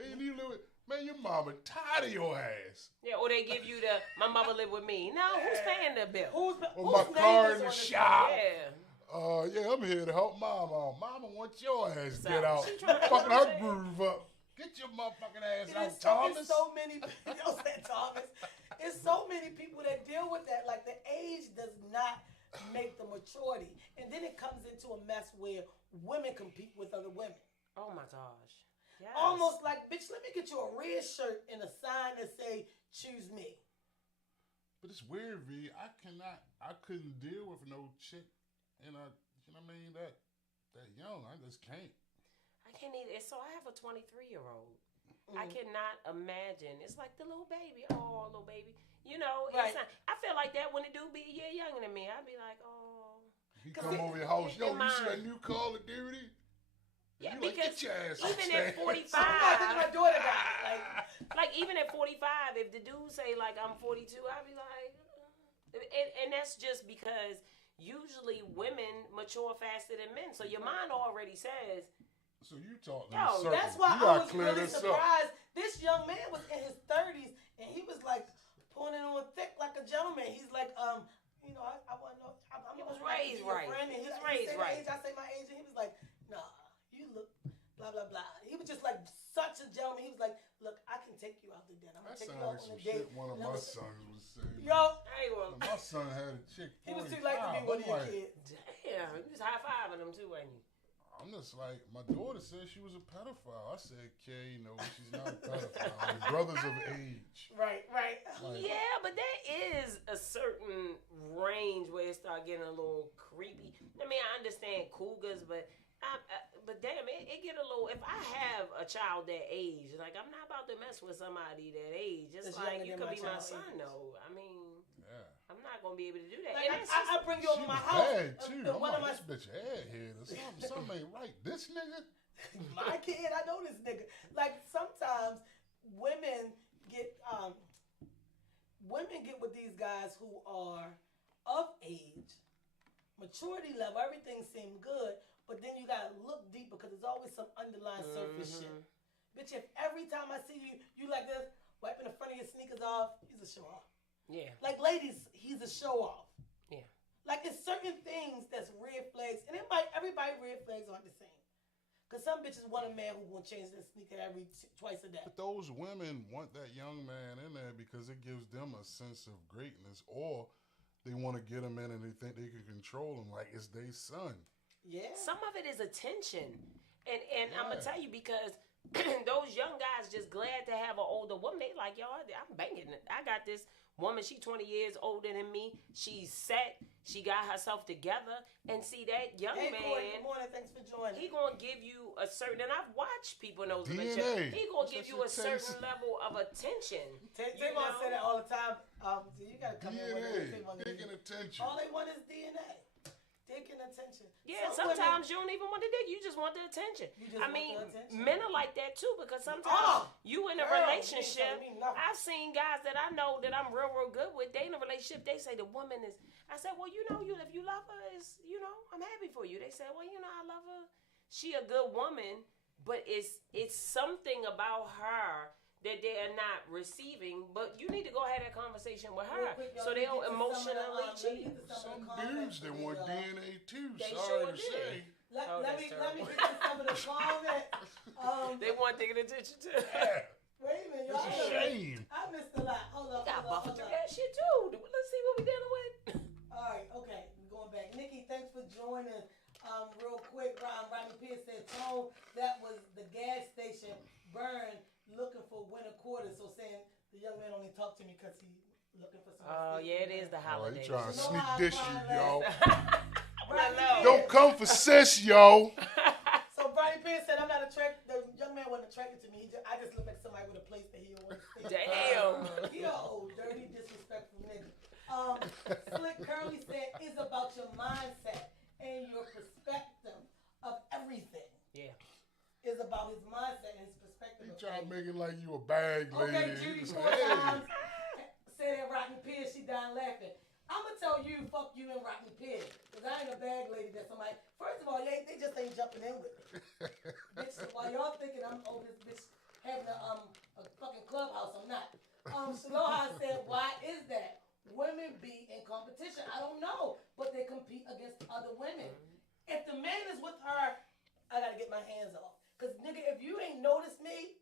And you live with. Man, your mama tired of your ass. Yeah, or they give you my mama live with me. No, who's paying the bill? Who's my car in the shop. Yeah. Yeah, I'm here to help Mama. Mama wants your ass to get out. Fucking her groove up. Get your motherfucking ass out, Thomas. There's so many, Thomas. There's so many people that deal with that. Like, the age does not make the maturity. And then it comes into a mess where women compete with other women. Oh, my gosh. Yes. Almost like, bitch, let me get you a red shirt and a sign that say, choose me. But it's weird, V. I couldn't deal with no chick, and that young. I just can't. I can't either. So I have a 23-year-old. I cannot imagine. It's like the little baby. Oh, little baby. Right. It's not, I feel like that when it do be a year younger than me. I'd be like, oh. He come over your house. Yo, you see that new Call of Duty? Yeah, you because even at 45, my daughter got it. Like even at 45, if the dude say like I'm 42, I'd be like, and that's just because usually women mature faster than men, so your mind already says. So you talking? That's why I was really surprised. This young man was in his 30s and he was like pulling it on thick like a gentleman. He's like, I want to know. He was raised right. He was raised right. I say my age, and he was like, nah. You look, blah, blah, blah. He was just like such a gentleman. He was like, look, I can take you out to dinner. I'm going to take you out on a date. One of my sons was saying. Yo. My son had a chick 45. He was too late to be one of your kids. Damn, you was high-fiving them too, ain't you? I'm just like, my daughter said she was a pedophile. I said, Kay, no, she's not a pedophile. We're brothers of age. Right. Yeah, but there is a certain range where it start getting a little creepy. I mean, I understand cougars, but damn, it get a little. If I have a child that age, like I'm not about to mess with somebody that age. Just like you could be my son, though. I mean, I'm not gonna be able to do that. Like I bring you over my house. Bad too. I'm like, this bitch airhead or something. Something ain't right. This nigga. My kid, I know this nigga. Like sometimes women get with these guys who are of age, maturity level, everything seemed good. But then you gotta look deep because there's always some underlying surface shit. Bitch, if every time I see you, you like this, wiping the front of your sneakers off, he's a show off. Yeah. Like ladies, he's a show off. Yeah. Like it's certain things that's red flags, and everybody red flags aren't the same. Cause some bitches want a man who won't change their sneaker twice a day. But those women want that young man in there because it gives them a sense of greatness, or they want to get him in and they think they can control him like it's their son. Yeah. Some of it is attention. And I'm going to tell you because those young guys just glad to have an older woman. They like, yo, I'm banging it. I got this woman, she 20 years older than me. She's set. She got herself together. And see, that young man, Corey, good morning. Thanks for joining. he going to give you a certain, and I've watched people in those DNA. relationships. He going to give That's you what a it certain takes. level of attention. Tavon say that all the time. So you got to come in with DNA, digging attention. All they want is DNA. Digging attention. Yeah, Some sometimes women, you don't even want the dick. You just want the attention. You just I want mean, the attention. men are like that too because sometimes you in a girl, relationship. you ain't telling me nothing. I've seen guys that I know that I'm real good with. They in a relationship. They say the woman is. I said, well, you if you love her, I'm happy for you. They said, well, I love her. She a good woman, but it's something about her that they are not receiving. But you need to go have that conversation with her so they don't emotionally cheat. Some dudes that want DNA too. They Sorry sure to did. say. Let me terrible. get to some of the comments. They want digging attention too. Wait a minute, It's a y'all. shame. I missed a lot. Hold on. Got buffer through that shit too. Let's see what we dealing with. All right, okay, we're going back. Nikki, thanks for joining. Real quick, Rodney Pierce said, Tone, that was the gas station burn looking for winter quarters. So saying the young man only talked to me because he looking for some. Oh yeah, it is the Oh, holiday. he trying to You know sneak how I this find shit, yo. Rodney Hello. Pierce- Don't come for sis, yo. So Rodney Pierce said, I'm not attracted. The young man wasn't attracted to me. I just look like somebody with a place that he don't want to stay. Damn. He a old, dirty, disrespectful nigga. Slick Curly said, it's about your mindset and your perspective of everything. Yeah. It's about his mindset and his perspective He of trying to things. make it like you a bag lady. Okay, He Judy just 4 like, hey. times said that Rodney Pierce, she dying laughing. I'm going to tell you, fuck you and Rodney Pierce. Because I ain't a bag lady that somebody, first of all, they just ain't jumping in with me. Bitch, while y'all thinking I'm this bitch having a fucking clubhouse, I'm not. Shaloha said, why is that? Women be in competition. I don't know, but they compete against other women. If the man is with her, I gotta get my hands off. Cause nigga, if you ain't noticed me,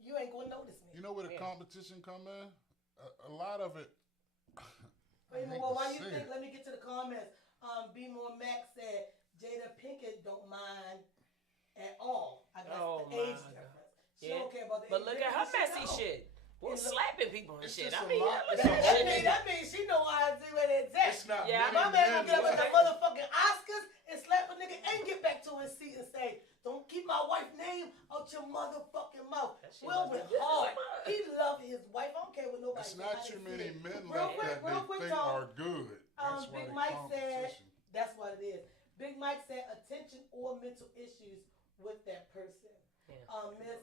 you ain't gonna notice me. You know where the competition come in? A lot of it. Wait a minute, well, why you think? Let me get to the comments. Be More Max said Jada Pinkett don't mind at all. I guess Oh, the age my God. difference. She Yeah. don't care about the But age look at her difference. messy She shit. Well, It's- slapping people and it's shit. just I a mean, lot. look It's at a that lot. shit. That means she know how to do it exact. It's not Yeah, many My man gonna men get up at the like- motherfucking Oscars and slap a nigga and get back to his seat and say, don't keep my wife's name out your motherfucking mouth. That shit Will must be went good as hard. fuck. He loved his wife. I don't care what nobody It's say. not I too didn't many see it. men Real like quick, that real they quick, think Tom. are good. That's why Big they Mike said, competition. that's what it is. Big Mike said attention or mental issues with that person. Yeah.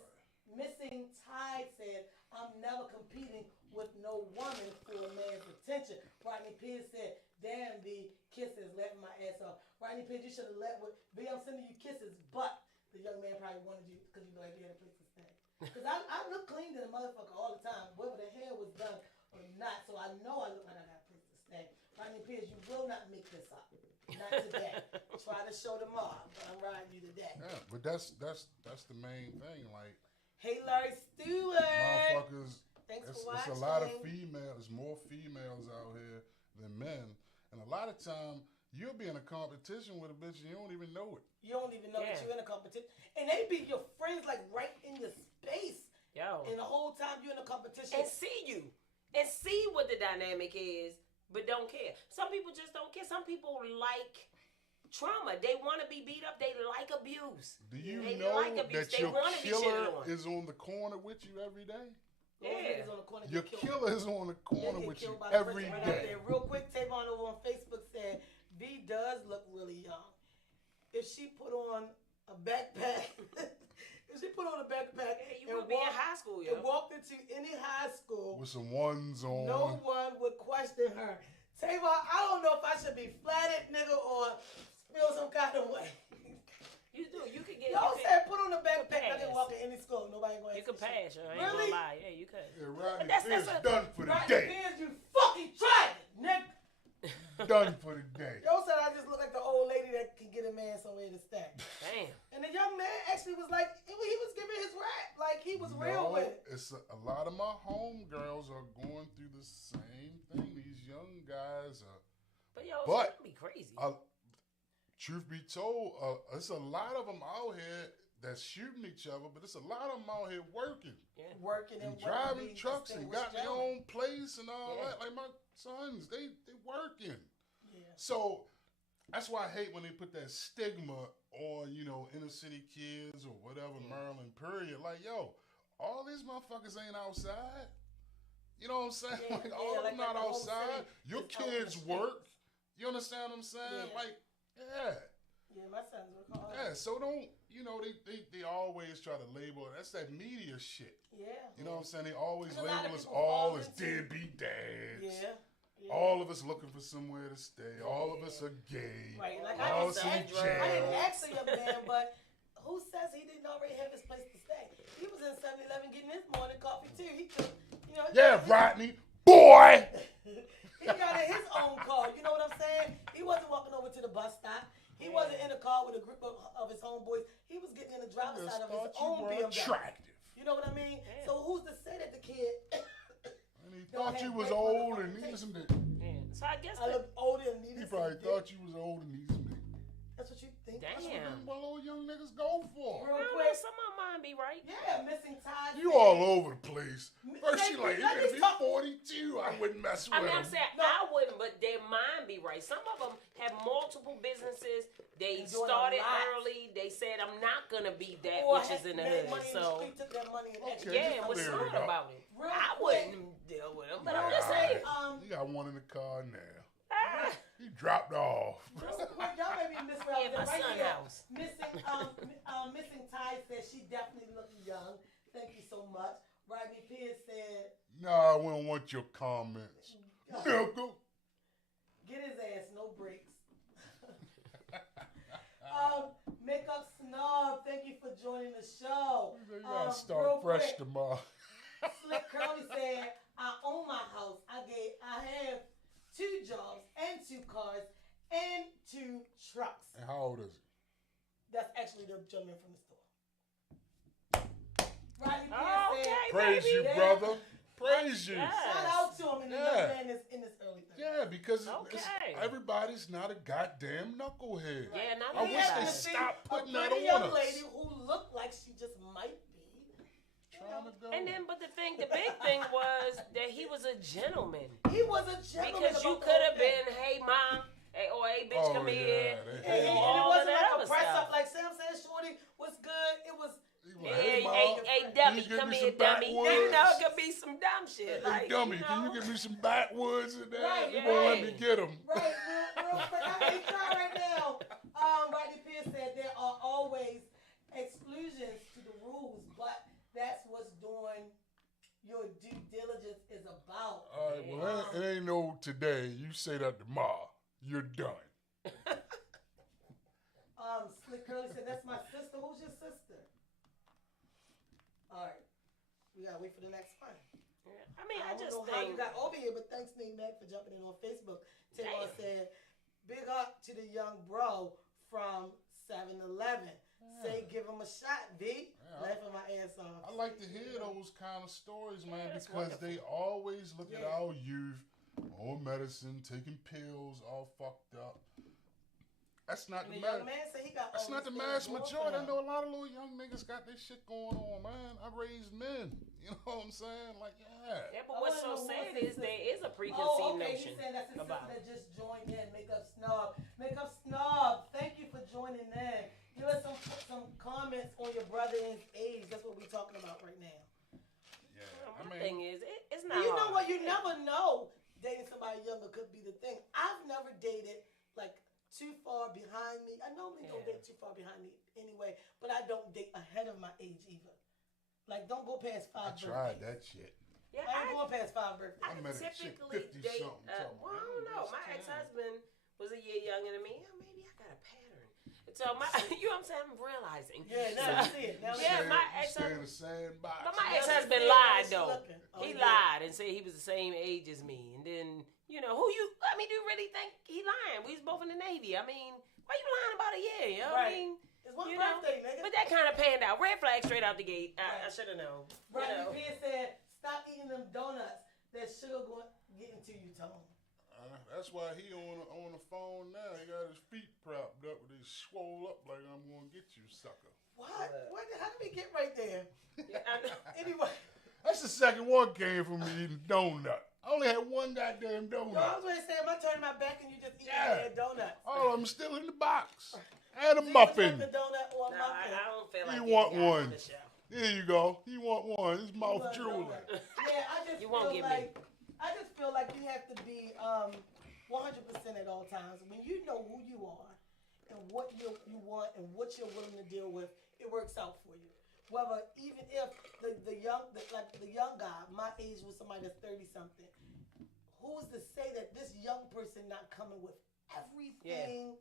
Missing Tide said, I'm never competing with no woman for a man's attention. Rodney Pierce said, damn, B, kisses, laughing my ass off. Rodney Pierce, you should have let with, B, I'm sending you kisses, but the young man probably wanted you because you know like you had a place to stay. Because I look clean to the motherfucker all the time, whether the hair was done or not, so I know I look like I got a place to stay. Rodney Pierce, you will not make this up. Not today. Try to show them off, but I'm riding you today. Yeah, but that's the main thing. Like Hey, Larry Stewart. motherfuckers, Thanks it's for watching. a lot of females. There's more females out here than men, and a lot of time you'll be in a competition with a bitch and you don't even know it. You don't even know that Yeah. you're in a competition. And they be your friends like right in your space. Yo. And the whole time you're in a competition. And see you. And see what the dynamic is, but don't care. Some people just don't care. Some people like trauma. They want to be beat up. They like abuse. Do you They know like abuse. that They your wanna be shitted killer on. is on the corner with you every day? Those Yeah. niggas on the corner Your get killed. killer is on the They corner get with you killed by the every person right out day. there. Real quick, Tavon over on Facebook said, V does look really young. If she put on a backpack, if she put on a backpack You would be in high school, yo. and walked into any high school, With some ones on. no one would question her. Tavon, I don't know if I should be flattered, nigga, or feel some kind of way. You do. You could get. Y'all you said put on a backpack. I pass. can walk in any school. Nobody gonna. You could ask me pass, yo. I shit. ain't Really? gonna lie. Yeah, you could. Yeah, Rodney that's Pierce a- done for the Rodney day. Pierce, you fucking tried it, nigga. Done for the day. Y'all said I just look like the old lady that can get a man somewhere to stay. Damn. And the young man actually was like, he was giving his rap. Like, he was real with it. It's a lot of my homegirls are going through the same thing. These young guys are. But yo, But- it's be crazy. Truth be told, it's a lot of them out here that's shooting each other, but it's a lot of them out here working. Yeah. Working And and driving trucks and got their own place and all Yeah. that. Like my sons, they working. Yeah. So that's why I hate when they put that stigma on, inner city kids or whatever, Maryland, period. Like, yo, all these motherfuckers ain't outside. You know what I'm saying? Yeah, like, all of them not the whole outside. city Your is out in the kids streets. work. You understand what I'm saying? Yeah. Like, yeah. Yeah, my sons were called. Yeah, so don't, they always try to label it. That's that media shit. Yeah. You know what I'm saying? They always And a lot label of us people all fall as into- deadbeat dads. Yeah. Yeah. All of us looking for somewhere to stay. All of us are gay. Right, like all I us didn't in say, I didn't jail. ask the young man, but who says he didn't already have his place to stay? He was in 7-Eleven getting his morning coffee too. He could, Yeah, Rodney. Boy! He got in his own car. You know what I'm saying? He wasn't walking over to the bus stop. He wasn't in a car with a group of his homeboys. He was getting in the driver's side of his thought you own were BMW. attractive. You know what I mean? Yeah. So who's to say that the kid? And he Don't thought you have was great old and motherfucking needed taste. some dick. Yeah. So I guess I look older and needed He probably some thought dick. you was old and needed some dick. That's what you think? That's Damn. what little young niggas go for. Real I don't know, quick. some of mine be right. Yeah, missing ties. You all over the place. First Let you me- like, let if me he's talk- 42, I wouldn't mess with I mean, him. I'm saying No. I wouldn't, but their mind be right. Some of them have multiple businesses. They And doing a started lot. early. They said, I'm not going to be that, Or which is in the made hood. money in the So, street, took that money and Okay. extra. yeah, just and was clear it smart up. about it. Real I quick. wouldn't deal with them, but I'm Nah. just saying. You got one in the car now. Ah, He dropped off. Real quick, y'all may be missing yeah, my right son here. house. Missing Ty said she definitely looks young. Thank you so much. Rodney Pierce said, Nah, we don't want your comments. Nigga. get his ass, no breaks. Makeup Snob, thank you for joining the show. You gotta real start fresh quick, tomorrow. Slick Curly said, I own my house. I have 2 jobs and 2 cars and 2 trucks. And how old is he? That's actually the gentleman from the store. Rodney Pierce Oh, said, okay, Praise baby. you, Yeah. brother. Praise you. Yeah. shout out to him and the Yeah. young man is in this early thing. Yeah, because Okay. everybody's not a goddamn knucklehead. Yeah, not I wish everybody. they to stopped see putting a that pretty on young us. lady who looked like she just might be. Trying to go. And then, but the big thing was that he was a gentleman. He was a gentleman. Because you about the could whole have thing. been, hey, mom, hey, or hey, bitch, Oh, come yeah, here. they- And, You know, and it all of wasn't that like other a press stuff. up like Sam said, Shorty, what's good? It was, He was Hey, like, hey, Mom, hey, can dummy, you give come me here, some dummy. backwoods? You know, it could be some dumb shit. Hey, Like, dummy, you can know? you give me some backwoods in there? Right, You gonna let me right. get them? right, real quick. I ain't trying right now. Rodney Pierce said there are always exclusions to the rules, but that's what's doing your due diligence is about. All right, well, it ain't no today. You say that tomorrow. You're done. Slick Curly said, that's my sister. Who's your sister? All right. We gotta wait for the next one. Yeah. I mean, I don't just know how you think. got over here, but thanks, Nate Mac, for jumping in on Facebook. Taylor Damn. said, big up to the young bro from 7-Eleven. Say, give him a shot, B. Yeah. Laughing my ass off. I like to hear those kind of stories, man, Yeah, that's because they always look at Yeah. our youth on medicine, taking pills, all fucked up. That's not And the the young mass. man said he got That's all not the these mass things going for majority. I him. know a lot of little young niggas got this shit going on, man. I raised men. You know what I'm saying? Like, yeah. Yeah, I but what's so wanna know sad what's is his there is a Oh, preconceived okay. notion He said that's his sister about that it. just joined in. Makeup Snob. Makeup Snob, thank you for joining in. Give us some comments on your brother's age. That's what we're talking about right now. Yeah. Well, I my mean, thing is, it's not. You know hard. what? You never know. Dating somebody younger could be the thing. I've never dated like too far behind me. I normally don't Yeah. date too far behind me anyway, but I don't date ahead of my age either. Like, don't go past I 5 tried birthdays. that shit. Yeah, I ain't going past 5 birthdays. I I met a chick typically 50 date. something, Well, I don't know. My ex-husband was a year younger than me. Yeah, maybe I got a pattern. So my, you know what I'm saying? I'm realizing. Yeah, now So- you see it. Now you Yeah, see it. my You ex-husband- stay in the same box. But my Yeah, ex-husband she lied said though. she looking. Oh, He yeah. lied and said he was the same age as me. And then, you know, do you really think he lying? We was both in the Navy. I mean, why you lying about a year? You know what I Right. mean? It's one You know, birthday, nigga. But that kind of panned out. Red flag straight out the gate. I Right. should have known. Rodney You know. Pierce said, stop eating them donuts. That sugar going get into you, Tone. That's why he on the phone now. He got his feet propped up with his swole up like I'm gonna get you, sucker. What? How did we get right there? Yeah, Anyway. That's the second one came from me eating donut. I only had one goddamn donut. No, I was going to say, am I turning my back and you just eating a donut? Oh, I'm still in the box. And a See, muffin. The donut or a no, muffin? I don't feel like You getting want guys one. on the show. Here you go. You want one. His mouth You want a drooling. donut. Yeah, I just You won't feel get me. like I just feel like you have to be 100% at all times. When you know who you are and what you want and what you're willing to deal with, it works out for you. Whether even if the young guy, my age with somebody that's 30 something, who's to say that this young person not coming with everything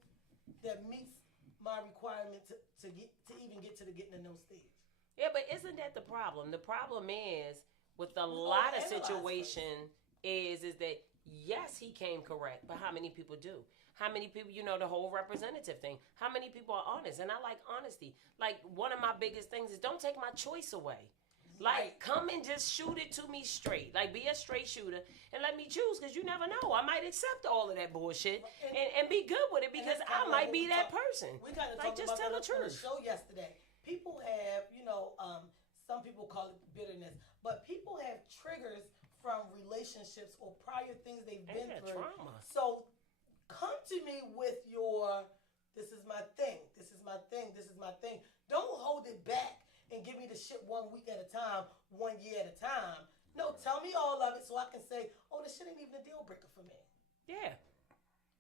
that meets my requirement to even get to the getting to know stage? Yeah, but isn't that the problem? The problem is with a lot of situation is that yes, he came correct, but how many people do? How many people, the whole representative thing, how many people are honest? And I like honesty. Like, one of my biggest things is don't take my choice away. Like, come and just shoot it to me straight. Like, be a straight shooter and let me choose, because you never know. I might accept all of that bullshit and be good with it, because I might be that person. We kind of like, talked just about tell the that on the truth. show yesterday. People have, some people call it bitterness, but people have triggers from relationships or prior things they've been through. Trauma. So come to me with your, this is my thing, this is my thing, this is my thing. Don't hold it back and give me the shit 1 week at a time, 1 year at a time. No, tell me all of it so I can say, oh, this shit ain't even a deal breaker for me. Yeah.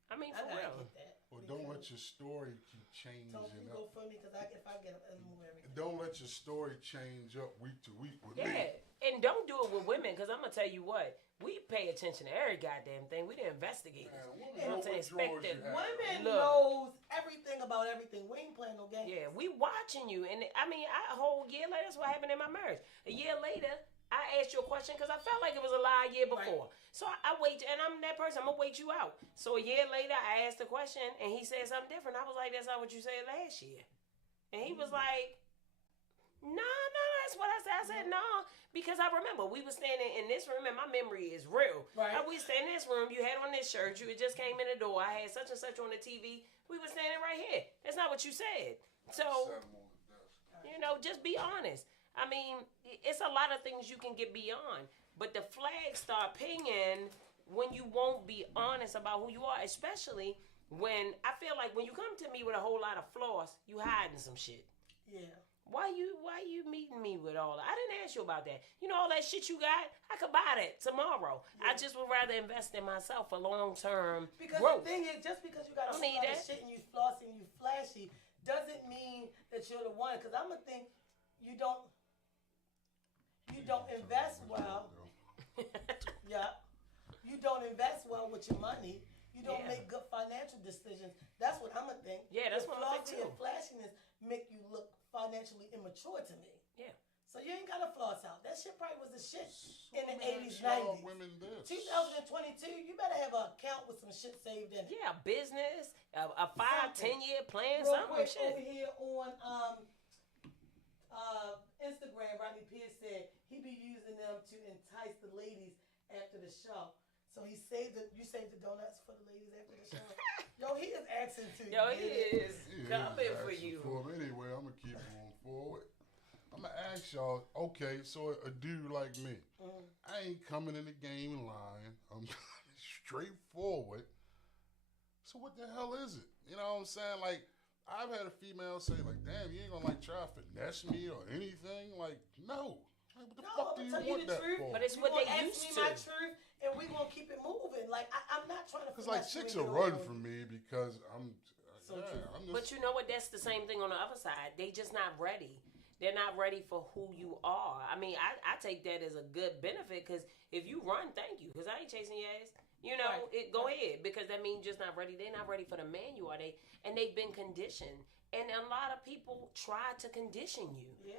I mean, for real. Get that. Well, don't let your story keep changing Don't you up. go for me, because if I get up, I'll move everything. Don't let your story change up week to week with Yeah. me. And don't do it with women, because I'm going to tell you what. We pay attention to every goddamn thing. We the investigators. Man, You know what I'm saying? Expect that. Women Look. knows everything about everything. We ain't playing no games. Yeah, we watching you. And I mean, a whole year later, that's what happened in my marriage. A year later, I asked you a question because I felt like it was a lie a year before. Right. So I wait, and I'm that person. I'm going to wait you out. So a year later, I asked the question, and he said something different. I was like, that's not what you said last year. And he was like, no, that's what I said. I said, no, because I remember we were standing in this room, and my memory is real. Right. We standing in this room. You had on this shirt. You had just came in the door. I had such and such on the TV. We were standing right here. That's not what you said. So, just be honest. I mean, it's a lot of things you can get beyond. But the flags start pinging when you won't be honest about who you are, especially when I feel like when you come to me with a whole lot of flaws, you hiding some shit. Yeah. Why you meeting me with all that? I didn't ask you about that. All that shit you got, I could buy that tomorrow. Yeah. I just would rather invest in myself for long-term growth. The thing is, just because you got a lot of shit and you flossy and you flashy doesn't mean that you're the one. Because I'm going to think you don't invest well. Yeah. You don't invest well with your money. You don't make good financial decisions. That's what I'm going to think. Yeah, that's what I'm thinking. Flossy and flashiness make you look financially immature to me. Yeah. So you ain't got to floss out. That shit probably was the shit in the 80s, 90s. 2022, you better have an account with some shit saved in it. Yeah, business, a 5-10 year plan, real something. Quick, shit. Over here on Instagram, Rodney Pierce said he be using them to entice the ladies after the show. So you saved the donuts for the ladies after the show. Yo, he is asking to. Yo, he is coming for you. Anyway, I'm gonna keep moving forward. I'm gonna ask y'all. Okay, so a dude like me, I ain't coming in the game lying. I'm straightforward. So what the hell is it? You know what I'm saying? Like, I've had a female say, like, damn, you ain't gonna try to finesse me or anything. Like, no. Like, what the fuck do you want that for? But it's what they used to. My truth, and we gonna keep it moving. Like I'm not trying to. Because like chicks will run from me because I'm just. But you know what? That's the same thing on the other side. They just not ready. They're not ready for who you are. I mean, I take that as a good benefit, because if you run, thank you, because I ain't chasing your ass. Go ahead, because that means you're just not ready. They're not ready for the man you are. They've been conditioned. And a lot of people try to condition you. Yeah.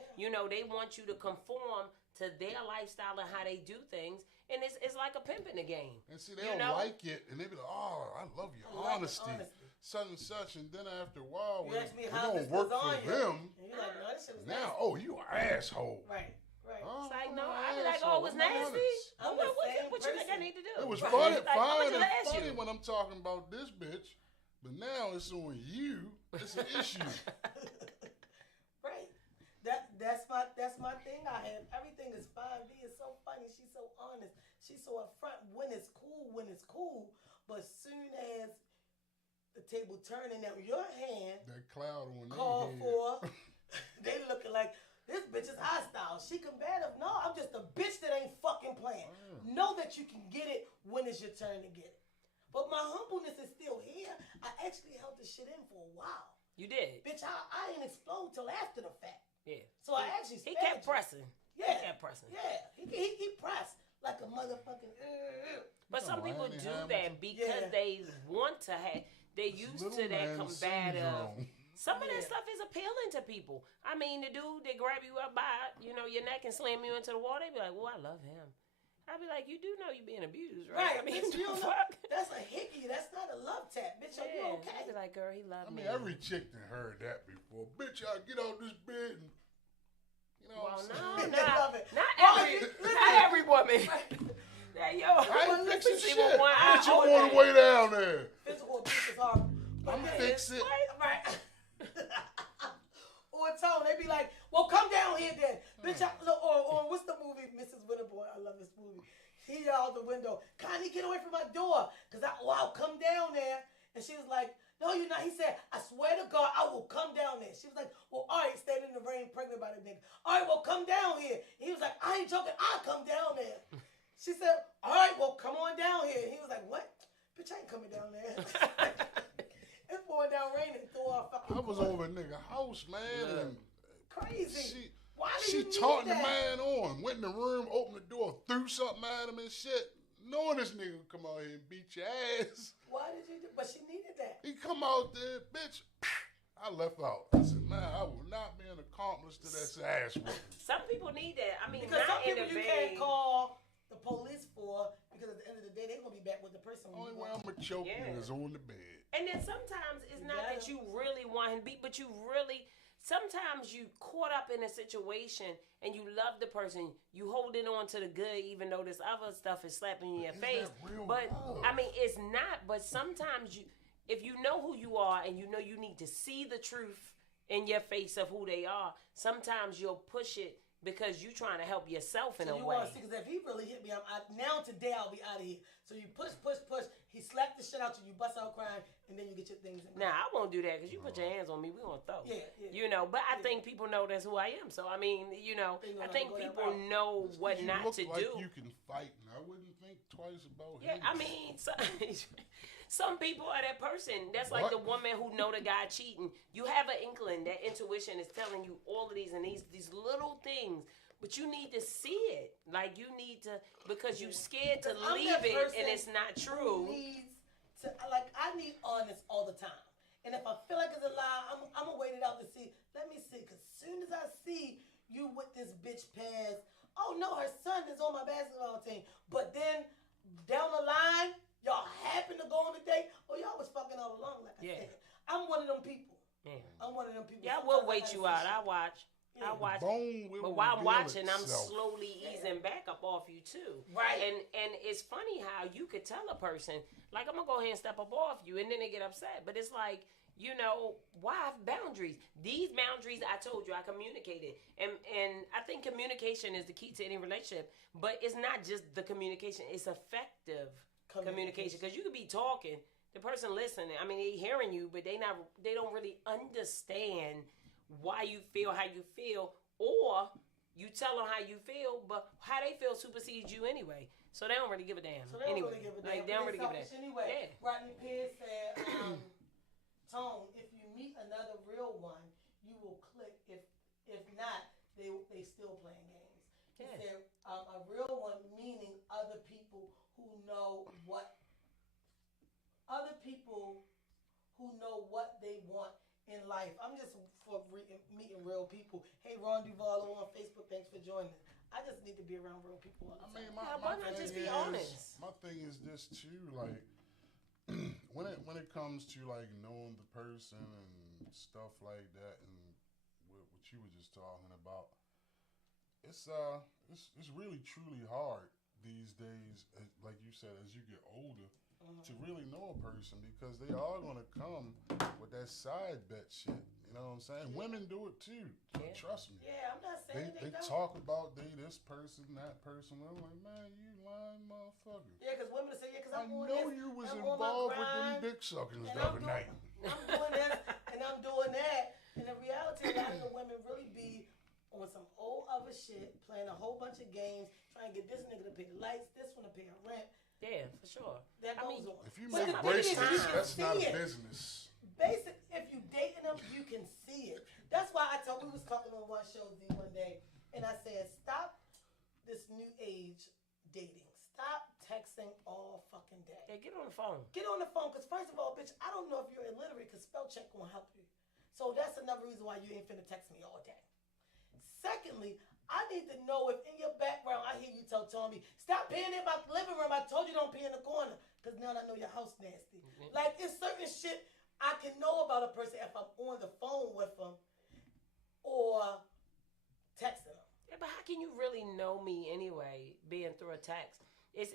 They want you to conform to their lifestyle and how they do things. And it's like a pimp in the game. And see, they don't like it. And they be like, oh, I love your honesty. Such and such. And then after a while, we're going to work for them. And you're like, no, this shit is now, nasty. you an asshole. Right. Right. Oh, It's like, I'm no, an I'd be like, asshole. oh, it was I'm honest. nasty. I'm What, the what, same what you think I person. need to do? It was Right. funny, Like, how much fine did and I ask funny you? when I'm talking about this bitch, but now it's on you. It's an issue. Right. That's my thing. I have everything is fine. V is so funny. She's so honest. She's so upfront. When it's cool. But soon as the table turning at your hand, That cloud on call their head. for, they looking like this bitch is hostile. She combative. No, I'm just a bitch that ain't fucking playing. Know that you can get it when it's your turn to get it. But my humbleness is still here. I actually held this shit in for a while. You did. Bitch, I didn't explode till after the fact. Yeah. So I actually He spared kept you. pressing. Yeah. He kept pressing. Yeah, he pressed like a motherfucking. But some people Randy do Hamilton. that because Yeah. they want to have. They're used Little to that man combative. syndrome. Some of that Yeah. stuff is appealing to people. I mean, the dude that grab you up by your neck and slam you into the wall, they be like, "Well, I love him." I'd be like, "You do know you're being abused, right?" Right, I mean, bitch, you the don't know. fuck? That's a hickey. That's not a love tap, bitch. Are you Yeah. okay? I'd be like, "Girl, he loved I me." mean, every chick done heard that before. Bitch, I get out this bed and Well, what I'm no, saying? They love it. not Well, every, listen. not every woman. That yo, I ain't fixing see shit. what one I eye get you open. on the way down there. Physical abuse is hard. But I'm man, fix it. Right. Or Tone, they be like, well, come down here then. Bitch, or what's the movie, Mrs. Winterbourne? I love this movie. He out the window, Connie, get away from my door. Because I'll come down there. And she was like, no, you're not. He said, I swear to God, I will come down there. She was like, well, all right, standing in the rain, pregnant by the nigga. All right, well, come down here. He was like, I ain't joking. I'll come down there. She said, all right, well, come on down here. He was like, what? Bitch, I ain't coming down there. It's pouring down rain and threw off fucking. I was over a nigga house, man, and Crazy. Why do she you need taught the that? man on. Went in the room, opened the door, threw something at him and shit. Knowing this nigga would come out here and beat your ass. Why did you do? But she needed that. He come out there, bitch. I left out. I said, man, I will not be an accomplice to that ass whooping. Some people need that. I mean, Because some not in people the you can't call the police for because at the end of the day they're gonna be back with the person. Only way I'm gonna choke Yeah. you is on the bed. And then sometimes it's not Yeah. that you really want him to beat, but you really. Sometimes you caught up in a situation and you love the person. You holding on to the good, even though this other stuff is slapping you in your Is face. that real But love? I mean, it's not. But sometimes if you know who you are and you know you need to see the truth in your face of who they are, sometimes you'll push it because you're trying to help yourself in So a you way. want to see? Because if he really hit me, now today I'll be out of here. So you push. He slapped the shit out you. You bust out crying, and then you get your things. In Now, I won't do that because you put your hands on me, we gonna throw. Yeah. You know, but I Yeah. think people know that's who I am. So I mean, They know I not think to go that people route. know Just 'cause what you not look to like do. You can fight, and I wouldn't think twice about Yeah, hitting I you. mean, some people are that person. That's like What? the woman who know the guy cheating. You have an inkling, that intuition is telling you all of these and these little things, but you need to see it. Like you need to, because you scared to Because I'm leave that it person and it's not who true. needs to, like, I need honest all the time. And if I feel like it's a lie, I'm gonna wait it out to see. Let me see, because as soon as I see you with this bitch past, oh no, her son is on my basketball team. But then down the line, y'all happen to go on a date. Oh, y'all was fucking all along, like I Yeah. said. I'm one of them people. Yeah, I'm one of them people. yeah, I will Sometimes wait gotta you see out. shit. I watch. Yeah. I watch. Bone will But while I'm reveal watching, I'm itself. slowly easing back up off you too. Right. And it's funny how you could tell a person, like, I'm gonna go ahead and step up off you, and then they get upset. But it's like, why boundaries? These boundaries, I told you, I communicated. And I think communication is the key to any relationship. But it's not just the communication, it's effective communication. Because you could be talking, the person listening, I mean, they hearing you, but they don't really understand why you feel how you feel, or you tell them how you feel, but how they feel supersedes you anyway. So they don't really give a damn. So they don't anyway. really give a damn. Like, they don't really give a selfish damn. Anyway, Yeah. Rodney Pierce said, Tone, if you meet another real one, you will click. If not, they still playing games. He Yeah. said a real one meaning other people who know what they want in life. I'm just for meeting real people. Hey, Ron Duvall on Facebook, thanks for joining. I just need to be around real people all the I time. mean, Yeah, my why not thing just be is, honest? My thing is this too, like when it comes to like knowing the person and stuff like that, and what you were just talking about, it's really truly hard these days, like you said, as you get older, to really know a person because they are gonna come with that side bet shit. You know what I'm saying? Women do it too. Yeah. Trust me. Yeah, I'm not saying They don't. talk about this person, that person. I'm like, man, you lying motherfucker. Yeah, because women say, yeah, because I I'm on know this, you was I'm on my involved with them grind, dick suckers and the I'm other doing, night. I'm doing this, and I'm doing that. And in reality, a lot of the women really be on some old other shit, playing a whole bunch of games, trying to get this nigga to pay the lights, this one to pay a rent. Yeah, for sure. That goes on. If you But make the thing is, bracelets, you that's can not see a it. business. Basic, if you dating them, you can see it. That's why we was talking on one show Z one day, and I said, stop this new age dating. Stop texting all fucking day. Yeah, get on the phone. Get on the phone, because first of all, bitch, I don't know if you're illiterate, because spell check won't help you. So that's another reason why you ain't finna text me all day. Secondly, I need to know if in your background I hear you telling me, stop peeing in my living room. I told you don't pee in the corner, because now I know your house nasty. Mm-hmm. Like, it's certain shit I can know about a person if I'm on the phone with them or texting them. Yeah, but how can you really know me anyway, being through a text? If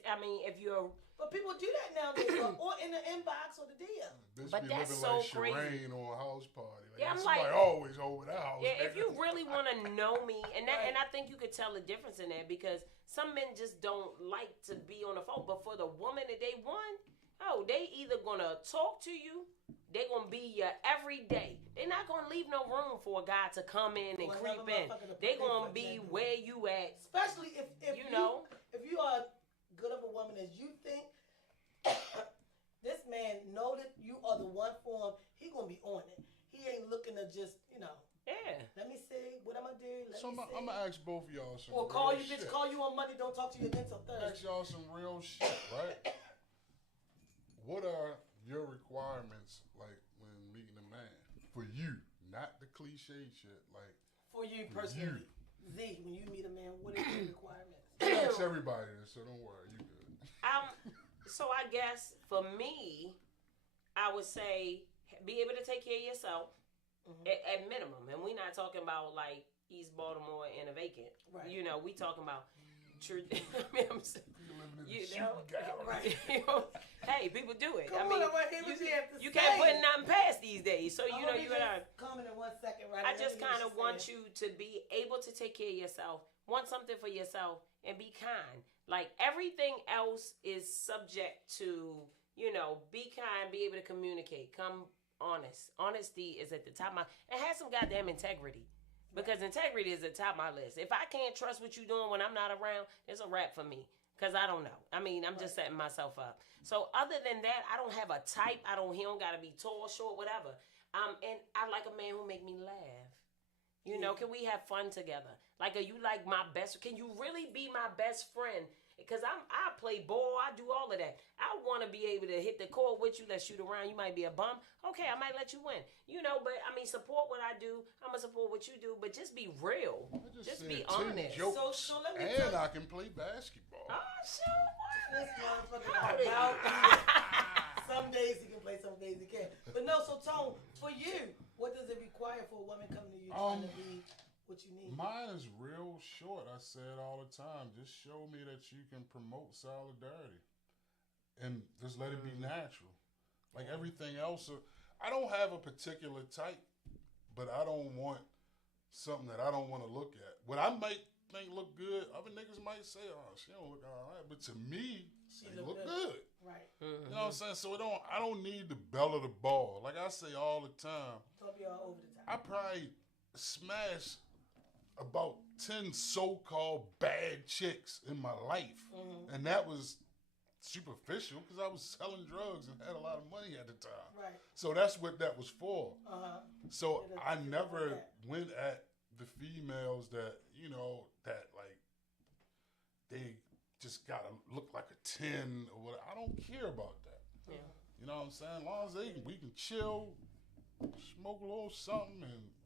you're... But people do that nowadays, or in the inbox or the DM. Bitch But be that's living so like crazy. Shireen on a house party. Yeah, I'm somebody like- always over that house. Yeah, if nigga. you really want to know me, and Right. I think you could tell the difference in that because some men just don't like to be on the phone. But for the woman that they want, they either gonna talk to you, they gonna be your every day. They're not gonna leave no room for a guy to come in and Well, creep another in. motherfucker to They put their gonna foot be in that where you at. Especially if You know? if you are good of a woman as you think, this man know that you are the one for him. He gonna be on it. He ain't looking to just Yeah. let me see what I'm gonna do. So I'm gonna ask both of y'all some Or real call you, shit. bitch. Call you on Monday. Don't talk to you again till Ask Thursday. y'all some real shit, right? What are your requirements like when meeting a man? For you, not the cliche shit. Like For you personally, Z, when you meet a man, what is your requirements? I ask everybody this, so don't worry, you good. So I guess for me, I would say be able to take care of yourself at minimum, and we're not talking about like East Baltimore and a vacant. Right. We talking about. Right. Hey, people do it. Come on, what he was here to you say. can't put nothing past these days. So you just gotta. comment in 1 second, right? I just kind of want you to be able to take care of yourself, want something for yourself, and be kind. Like everything else is subject to, be kind, be able to communicate, come honest. Honesty is at the top of my, and have some goddamn integrity. Because integrity is at the top of my list. If I can't trust what you're doing when I'm not around, it's a wrap for me. Because I don't know. I'm just setting myself up. So other than that, I don't have a type. He don't got to be tall, short, whatever. And I like a man who make me laugh. Can we have fun together? Like, are you like my best? Can you really be my best friend? Because I play ball, I do all of that. I want to be able to hit the court with you. Let's shoot around. You might be a bum. Okay, I might let you win. But support what I do. I'm gonna support what you do. But just be real. Just be honest. Jokes, So let me and tell you. I can play basketball. Oh, sure. This motherfucker Howdy. about some days he can play, some days he can't. But no, so Tone, for you, what does it require for a woman coming to you trying to be what you need? Mine is real short. I say it all the time. Just show me that you can promote solidarity, and just let it be natural. Like everything else, I don't have a particular type, but I don't want something that I don't want to look at. What I might think look good, other niggas might say, "Oh, she don't look all right," but to me, she look good. Right. You know what I'm saying? So I don't need the bell of the ball. Like I say all the time, Don't be all over the top. I probably smashed about 10 so-called bad chicks in my life. And that was superficial because I was selling drugs and had a lot of money at the time. Right. So that's what that was for. So Yeah, I that's never like that. went at the females that, that like, they just gotta look like a 10 or whatever. I don't care about that. Yeah. You know what I'm saying? As long as we can chill, smoke a little something,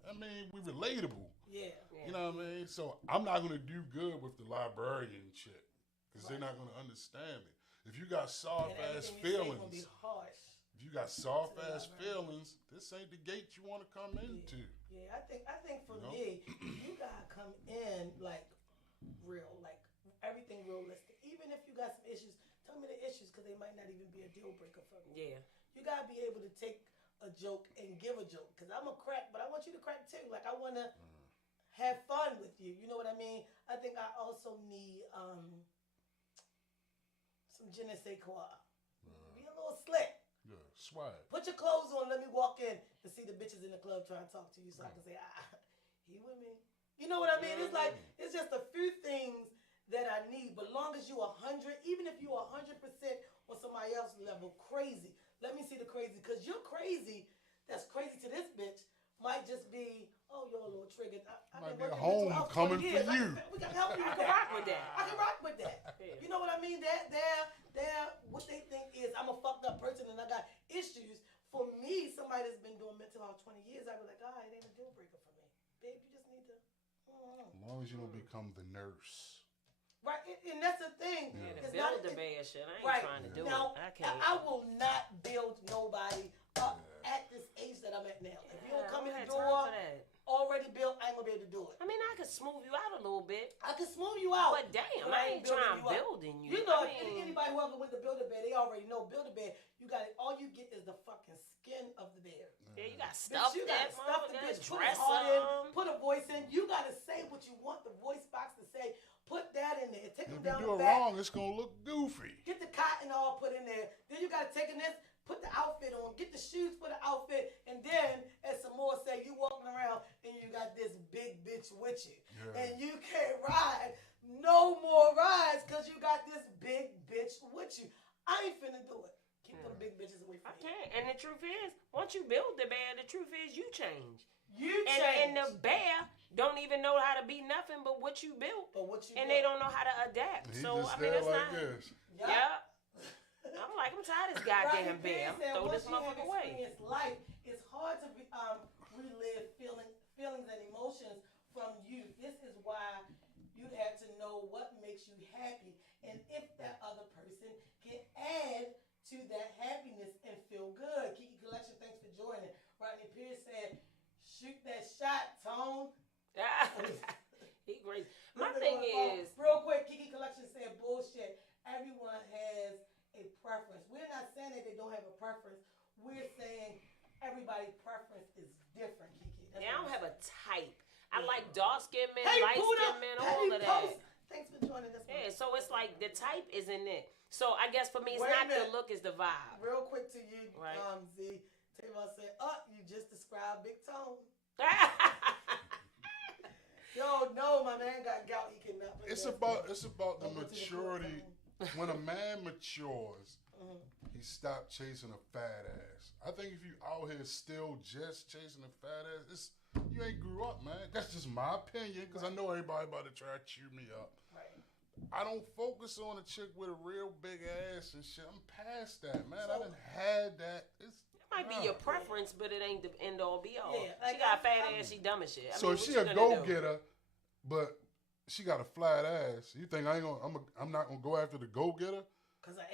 and we relatable. Yeah. You know what I mean? So I'm not gonna do good with the librarian chick because they're not gonna understand me. If you got soft ass feelings, Be harsh. if you got soft To the ass feelings, this ain't the gate you want to come into. Yeah, I think for You know? me, you gotta come in like real, like everything realistic. Even if you got some issues, tell me the issues because they might not even be a deal breaker for me. Yeah. You gotta be able to take a joke and give a joke because I'm a crack, but I want you to crack too. Like I want to have fun with you. You know what I mean? I think I also need some je ne sais quoi. Be a little slick. Yeah, swag. Put your clothes on. Let me walk in and see the bitches in the club trying to talk to you, so I can say, he with me. You know what I mean? It's like it's just a few things that I need. But long as you 100, even if you 100% on somebody else's level, crazy. Let me see the crazy, because you're crazy. That's crazy to this bitch. Might just be, oh, you're a little triggered. Might be a homecoming for you. We can help you. I can rock with that. I can rock with that. You know what I mean? They're what they think is I'm a fucked up person and I got issues. For me, somebody that's been doing mental health 20 years, I'd be like, it ain't a deal breaker for me. Babe, you just need to. As long as you don't become the nurse. Right, and that's the thing. Yeah, to build the bad shit. I ain't trying to do it. I can't. I will not build nobody up at this age that I'm at now. If you don't come in the door already built, I ain't gonna be able to do it. I mean, I could smooth you out a little bit. I can smooth you out. But damn, I ain't trying building you. You know, anybody who ever went to build a bed, they already know build a bed. You got it. All you get is the fucking skin of the bear. Yeah, you got stuff. You got stuff the bitch. Put a heart in. Put a voice in. You gotta say what you want the voice box to say. Put that in there. Take them down the back. If you do it wrong, it's gonna look goofy. Get the cotton all put in there. Then you gotta take in this. Put the outfit on, get the shoes for the outfit, and then, as some more say, you walking around and you got this big bitch with you. Yeah. And you can't ride no more rides because you got this big bitch with you. I ain't finna do it. Keep them big bitches away from me. I can't. And the truth is, once you build the bear, the truth is you change. And the bear don't even know how to be nothing but what you built. They don't know how to adapt. So, I mean, that's not. Yeah. I'm like, I'm tired of this goddamn bear. I'm throw this motherfucker away. Life, it's hard to relive feelings and emotions from youth. This is why you have to know what makes you happy, and if that other person can add to that happiness and feel good. Kiki Collection, thanks for joining. Rodney Pierce said, "Shoot that shot, Tone." He great. My thing is, real quick, Kiki Collection said, "Bullshit. Everyone has a preference." We're not saying that they don't have a preference. We're saying everybody's preference is different, Kiki. I don't have a type. I like dark-skinned men, light-skinned men, all of that. Thanks for joining us. Yeah, so it's like the type isn't it. So I guess for me, it's not the look, it's the vibe. Real quick to you, right. Z. Tavon said, you just described Big Tone. Yo, no, my man got gout. He cannot. It's about the maturity. When a man matures, he stopped chasing a fat ass. I think if you out here still just chasing a fat ass, you ain't grew up, man. That's just my opinion, because I know everybody about to try to chew me up. Right. I don't focus on a chick with a real big ass and shit. I'm past that, man. I done had that. It might be your preference, but it ain't the end all be all. Yeah, she got a fat ass, she dumb as shit. So if she a go-getter, but she got a flat ass, you think I'm not gonna go after the go-getter?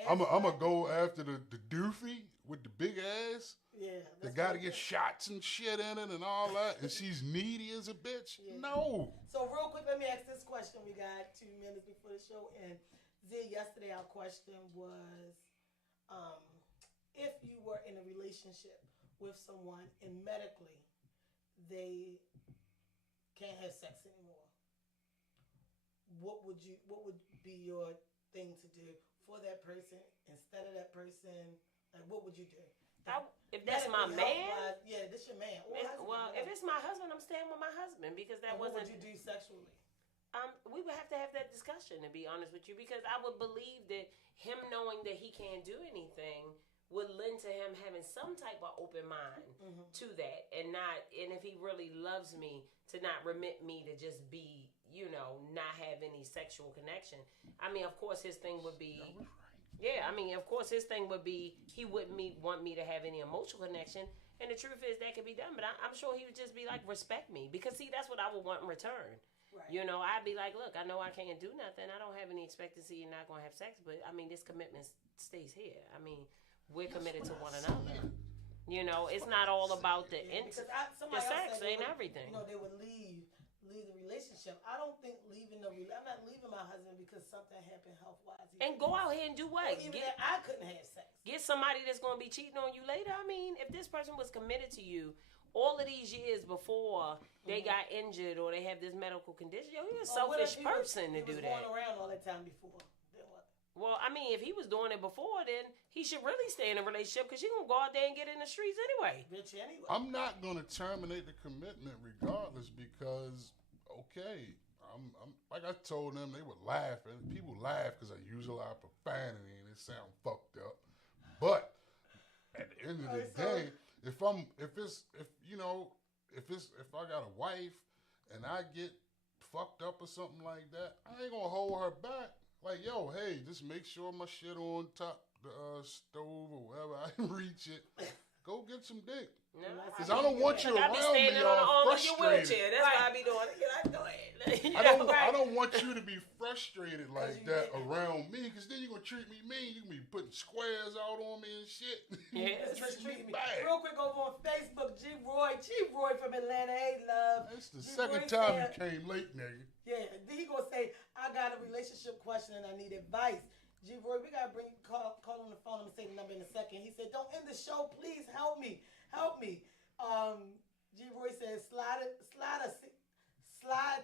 I'm gonna go after the doofy with the big ass. Yeah. The guy to get shots and shit in it and all that, and she's needy as a bitch. Yeah. No. So real quick, let me ask this question. We got 2 minutes before the show, and Z, yesterday our question was, if you were in a relationship with someone and medically they can't have sex anymore, what would be your thing to do for that person instead of that person? Like, what would you do? If that's my man? Yeah, this your man. If it's my husband, I'm staying with my husband, because that wasn't. What would you do sexually? We would have to have that discussion, to be honest with you, because I would believe that him knowing that he can't do anything would lend to him having some type of open mind to that, and if he really loves me, to not remit me to just be, not have any sexual connection. I mean, of course, his thing would be. Yeah, I mean, of course, his thing would be he wouldn't want me to have any emotional connection, and the truth is that could be done. But I'm sure he would just be like, respect me, because see, that's what I would want in return. Right. I'd be like, look, I know I can't do nothing. I don't have any expectancy. You're not gonna have sex, but I mean, this commitment stays here. I mean, we're committed to one another. It's not all about the sex ain't everything. They would leave leave the relationship. I don't think I'm not leaving my husband because something happened health wise. And go out here and do what? Even that I couldn't have sex. Get somebody that's going to be cheating on you later. I mean, if this person was committed to you all of these years before they got injured or they have this medical condition, you're a selfish person to do that. He was going around all that time before. Then what? Well, I mean, if he was doing it before, then he should really stay in a relationship because she's going to go out there and get in the streets anyway. Bitch, anyway. I'm not going to terminate the commitment regardless because, okay, I'm like I told them, they were laughing. People laugh because I use a lot of profanity and it sounds fucked up. But at the end of the day, if I got a wife and I get fucked up or something like that, I ain't gonna hold her back. Like, yo, hey, just make sure my shit on top the stove or wherever I can reach it. Go get some dick. Because I don't want you around me all frustrated. That's what I be doing. Go ahead. I don't want you to be frustrated like that around me, because then you're going to treat me mean. You're going to be putting squares out on me and shit. Yeah, it's treating me bad. Real quick over on Facebook, G. Roy from Atlanta. Hey, love. That's the second time you came late, nigga. Yeah, he going to say, I got a relationship question and I need advice. G. Roy, we got to call on the phone. I'm going to say the number in a second. He said, don't end the show. Please help me. G. Roy says, slide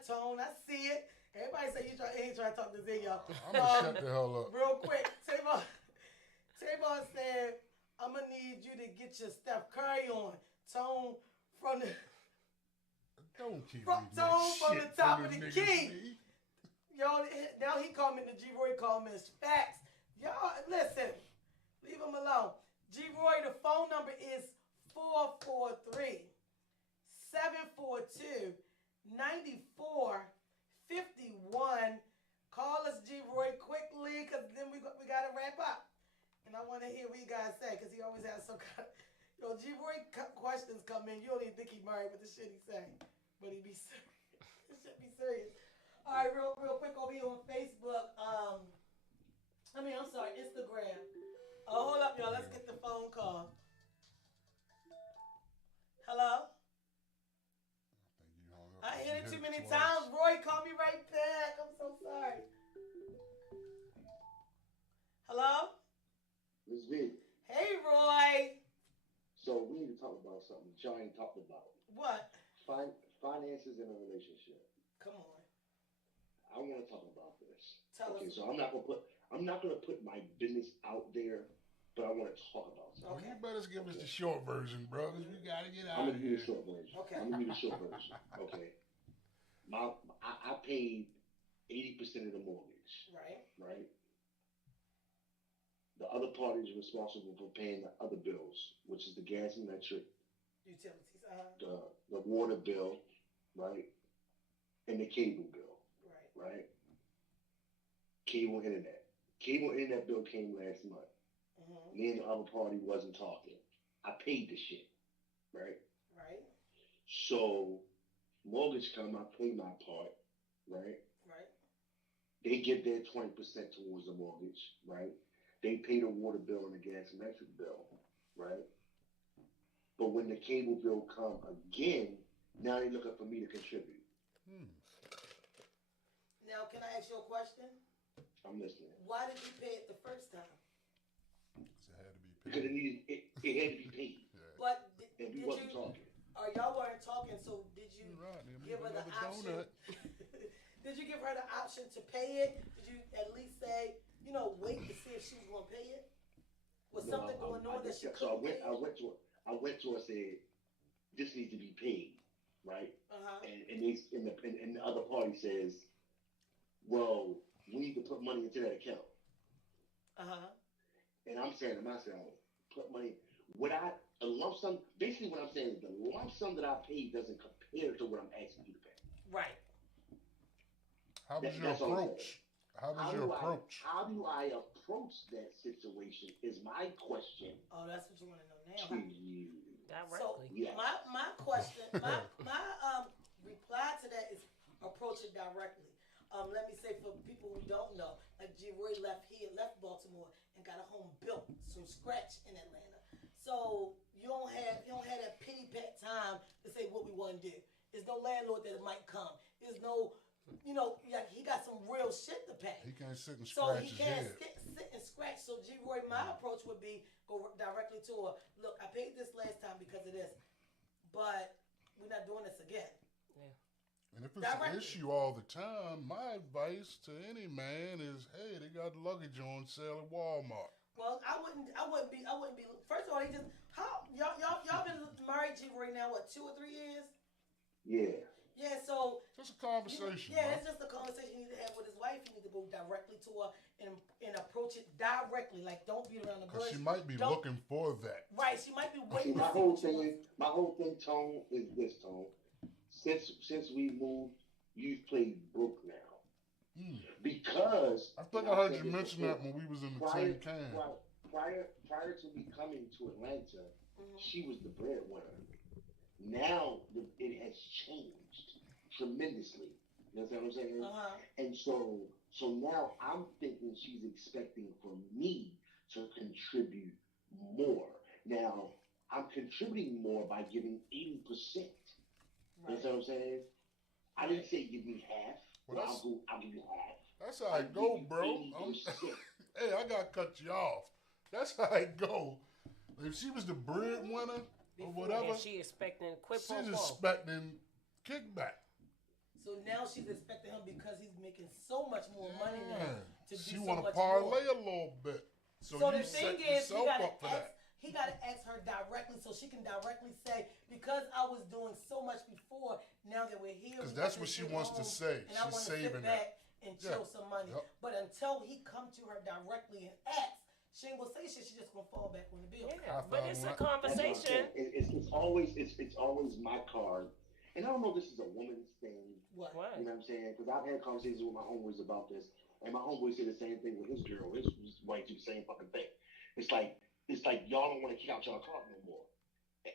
tone. I see it. Everybody say he ain't trying to talk to ZEE, y'all. I'm going to shut the hell up. Real quick. Tavon said, I'm going to need you to get your Steph Curry on. Tone from the... Don't keep Tone from the top of the key. Yo, now he commented, G. Roy comments, facts. Y'all, listen, leave him alone. G. Roy, the phone number is 443-742-9451. Call us, G. Roy, quickly, because then we got to wrap up. And I want to hear what you guys say, because he always has some kind of... Yo, G. Roy questions come in. You don't even think he married with the shit he say. But he be serious. This shit be serious. All right, real quick over here on Facebook. Instagram. Hold up, y'all. Let's get the phone call. Hello? I hit it too many times. Roy, call me right back. I'm so sorry. Hello? Ms Vee. Hey, Roy. So we need to talk about something y'all ain't talked about. What? Finances in a relationship. Come on. I want to talk about this. Tell us. So I'm not gonna put my business out there, but I want to talk about something. Okay. Well, you better give us the short version, bro, because we gotta get out I'm of gonna here. give you the short version. Okay. I'm gonna give you the short version. Okay. I paid 80% of the mortgage. Right. Right. The other party is responsible for paying the other bills, which is the gas and electric, utilities, the water bill, right, and the cable bill. Right. Cable internet bill came last month. Mm-hmm. Me and the other party wasn't talking. I paid the shit, right? Right. So mortgage come, I pay my part, right? Right. They give their 20% towards the mortgage, right? They pay the water bill and the gas and electric bill, right? But when the cable bill come again, now they're looking for me to contribute. Now, can I ask you a question? I'm listening. Why did you pay it the first time? Because it had to be paid. Yeah. But and we wasn't talking. Or y'all weren't talking, so did you give her the option? Did you give her the option to pay it? Did you at least say, wait to see if she was going to pay it? Was something going on that she couldn't pay it? I went to her and said, this needs to be paid, right? Uh-huh. And the other party says, well, we need to put money into that account. Uh-huh. And I'm saying to myself, put money. A lump sum, basically what I'm saying is the lump sum that I paid doesn't compare to what I'm asking you to pay. Right. How was your approach? How do I approach that situation is my question. Oh, that's what you want to know now. To you. Directly. So yes. my question, my reply to that is approach it directly. Let me say for people who don't know, like G. Roy left Baltimore and got a home built from scratch in Atlanta. So you don't have that pity pat time to say what we want to do. There's no landlord that might come. There's no, like he got some real shit to pay. He can't sit and So scratch he his can't head. sit and scratch. So G. Roy, my approach would be go directly to her. Look, I paid this last time because of this, but we're not doing this again. And if it's an issue all the time, my advice to any man is, hey, they got luggage on sale at Walmart. Well, I wouldn't be. First of all, he just y'all been married, G. Roy, now what, 2 or 3 years? Yeah. Yeah, so just a conversation. It's just a conversation you need to have with his wife. You need to go directly to her and approach it directly. Like, don't beat around the bush. Because she might be looking for that. Right, she might be waiting. My whole thing, Tone, is this, Tone. Since we moved, you've played broke now. Because I think I heard you mention that when we was in the tin can. Prior to me coming to Atlanta, she was the breadwinner. Now it has changed tremendously. You know what I'm saying? And so now I'm thinking she's expecting from me to contribute more. Now I'm contributing more by giving 80%. You know what I'm saying? I didn't say give me half. Well, I'll give you half. That's how it go, bro. Hey, I gotta cut you off. That's how it go. If she was the breadwinner or whatever, she expecting quid pro she's quo. expecting kickback. So now she's expecting him because he's making so much more money now to do she so want to much parlay more. a little bit. So the you thing set is, yourself up for that. he got to ask her directly so she can directly say, because I was doing so much before, now that we're here. Because that's what she wants to say. And She's saving that. And chill some money. Yep. But until he come to her directly and ask, she ain't gonna say shit. She just gonna fall back on the bill. Yeah, but it's a conversation. It's always my card. And I don't know if this is a woman's thing. What? You know what I'm saying? Because I've had conversations with my homeboys about this, and my homeboy said the same thing with his girl. His wife do the same fucking thing. It's like y'all don't want to kick out y'all card no more.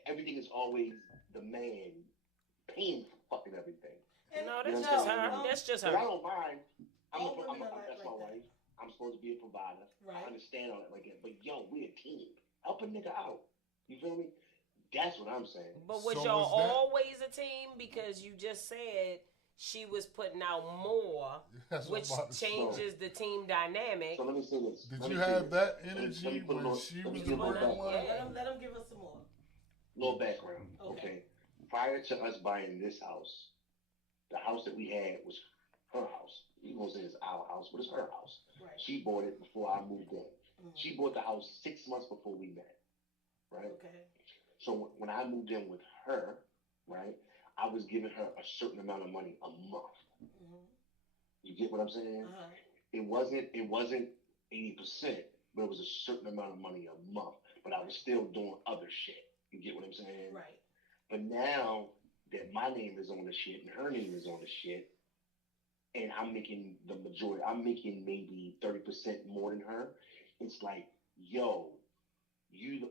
Everything is always the man paying for fucking everything. No, that's just her. That's just her. I don't mind. That's my that. wife. I'm supposed to be a provider. Right. I understand all that like that. But yo, we a team. Help a nigga out. You feel me? That's what I'm saying. But was y'all always a team? Because you just said she was putting out more, which changes the team dynamic. So let me say this. Did you have that energy when she was the breadwinner? Let him give us some more. Little background. Okay. Prior to us buying this house, the house that we had was her house. You gonna say it's our house, but it's her house. Right. She bought it before I moved in. She bought the house 6 months before we met. Right? Okay. So when I moved in with her, right, I was giving her a certain amount of money a month. You get what I'm saying? It wasn't 80%, but it was a certain amount of money a month. But I was still doing other shit. You get what I'm saying? Right. But now that my name is on the shit and her name is on the shit, and I'm making the majority, I'm making maybe 30% more than her, it's like, yo, you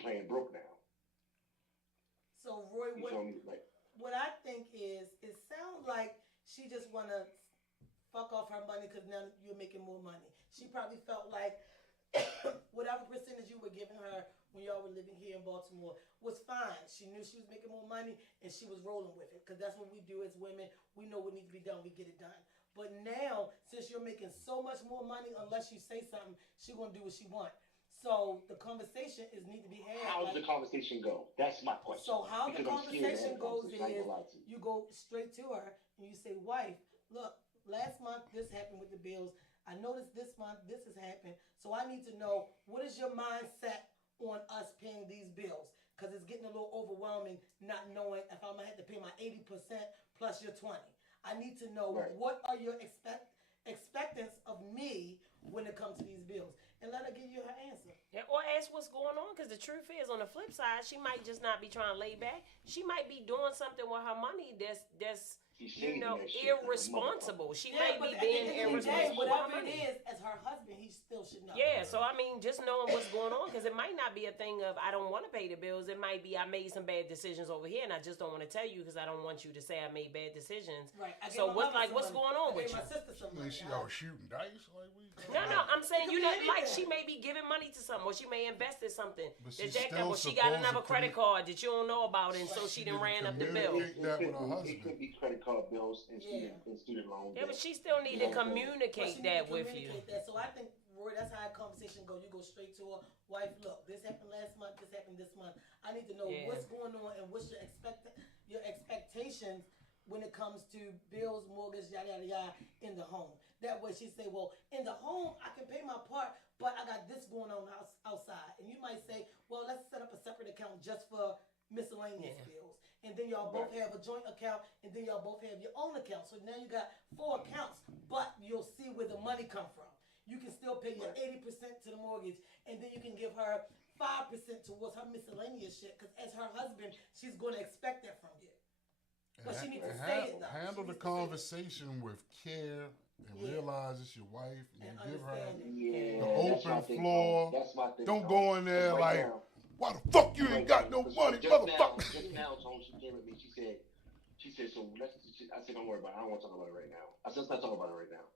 playing broke now. So Roy, what I think is, it sounds like she just want to fuck off her money because now you're making more money. She probably felt like whatever percentage you were giving her when y'all were living here in Baltimore was fine. She knew she was making more money and she was rolling with it because that's what we do as women. We know what needs to be done. We get it done. But now, since you're making so much more money, unless you say something, she's going to do what she wants. So the conversation need to be had. How does the conversation go? That's my question. So how the conversation goes is you go straight to her and you say, wife, look, last month this happened with the bills. I noticed this month this has happened. So I need to know, what is your mindset on us paying these bills? Because it's getting a little overwhelming not knowing if I'm going to have to pay my 80% plus your 20. I need to know what are your expectance of me when it comes to these bills. And let her give you her answer. Yeah, or ask what's going on, because the truth is, on the flip side, she might just not be trying to lay back. She might be doing something with her money that's irresponsible. She might be being irresponsible. Whatever it is, as her husband, he still should know. Yeah, so I mean, just knowing what's going on, because it might not be a thing of I don't want to pay the bills. It might be I made some bad decisions over here, and I just don't want to tell you because I don't want you to say I made bad decisions. Right. So what's going on with you? My sister some money. She out shooting dice like we. No, I'm saying like she may be giving money to something, or she may invest in something. But she got another credit card that you don't know about, and so she done ran up the bill. That with her husband. It could be credit card bills and student loans. Yeah, but she still need to communicate that with you. So I think, Roy, that's how a conversation go. You go straight to her wife. Look, this happened last month. This happened this month. I need to know what's going on and what's your expectations when it comes to bills, mortgage, yada yada yada in the home. That way she say, well, in the home I can pay my part, but I got this going on outside. And you might say, well, let's set up a separate account just for miscellaneous bills. And then y'all both have a joint account, and then y'all both have your own account. So now you got 4 accounts, but you'll see where the money come from. You can still pay your 80% to the mortgage, and then you can give her 5% towards her miscellaneous shit, because as her husband, she's going to expect that from you. But she needs to say it, though. Handle the conversation with care and realize it's your wife, and give her the open floor. That's my thing. Don't go in there like, why the fuck you ain't got no money, motherfucker? Just now, Tone, she came at me. She said, so let's. I said, don't worry about it. I don't want to talk about it right now. I said, let's not talk about it right now.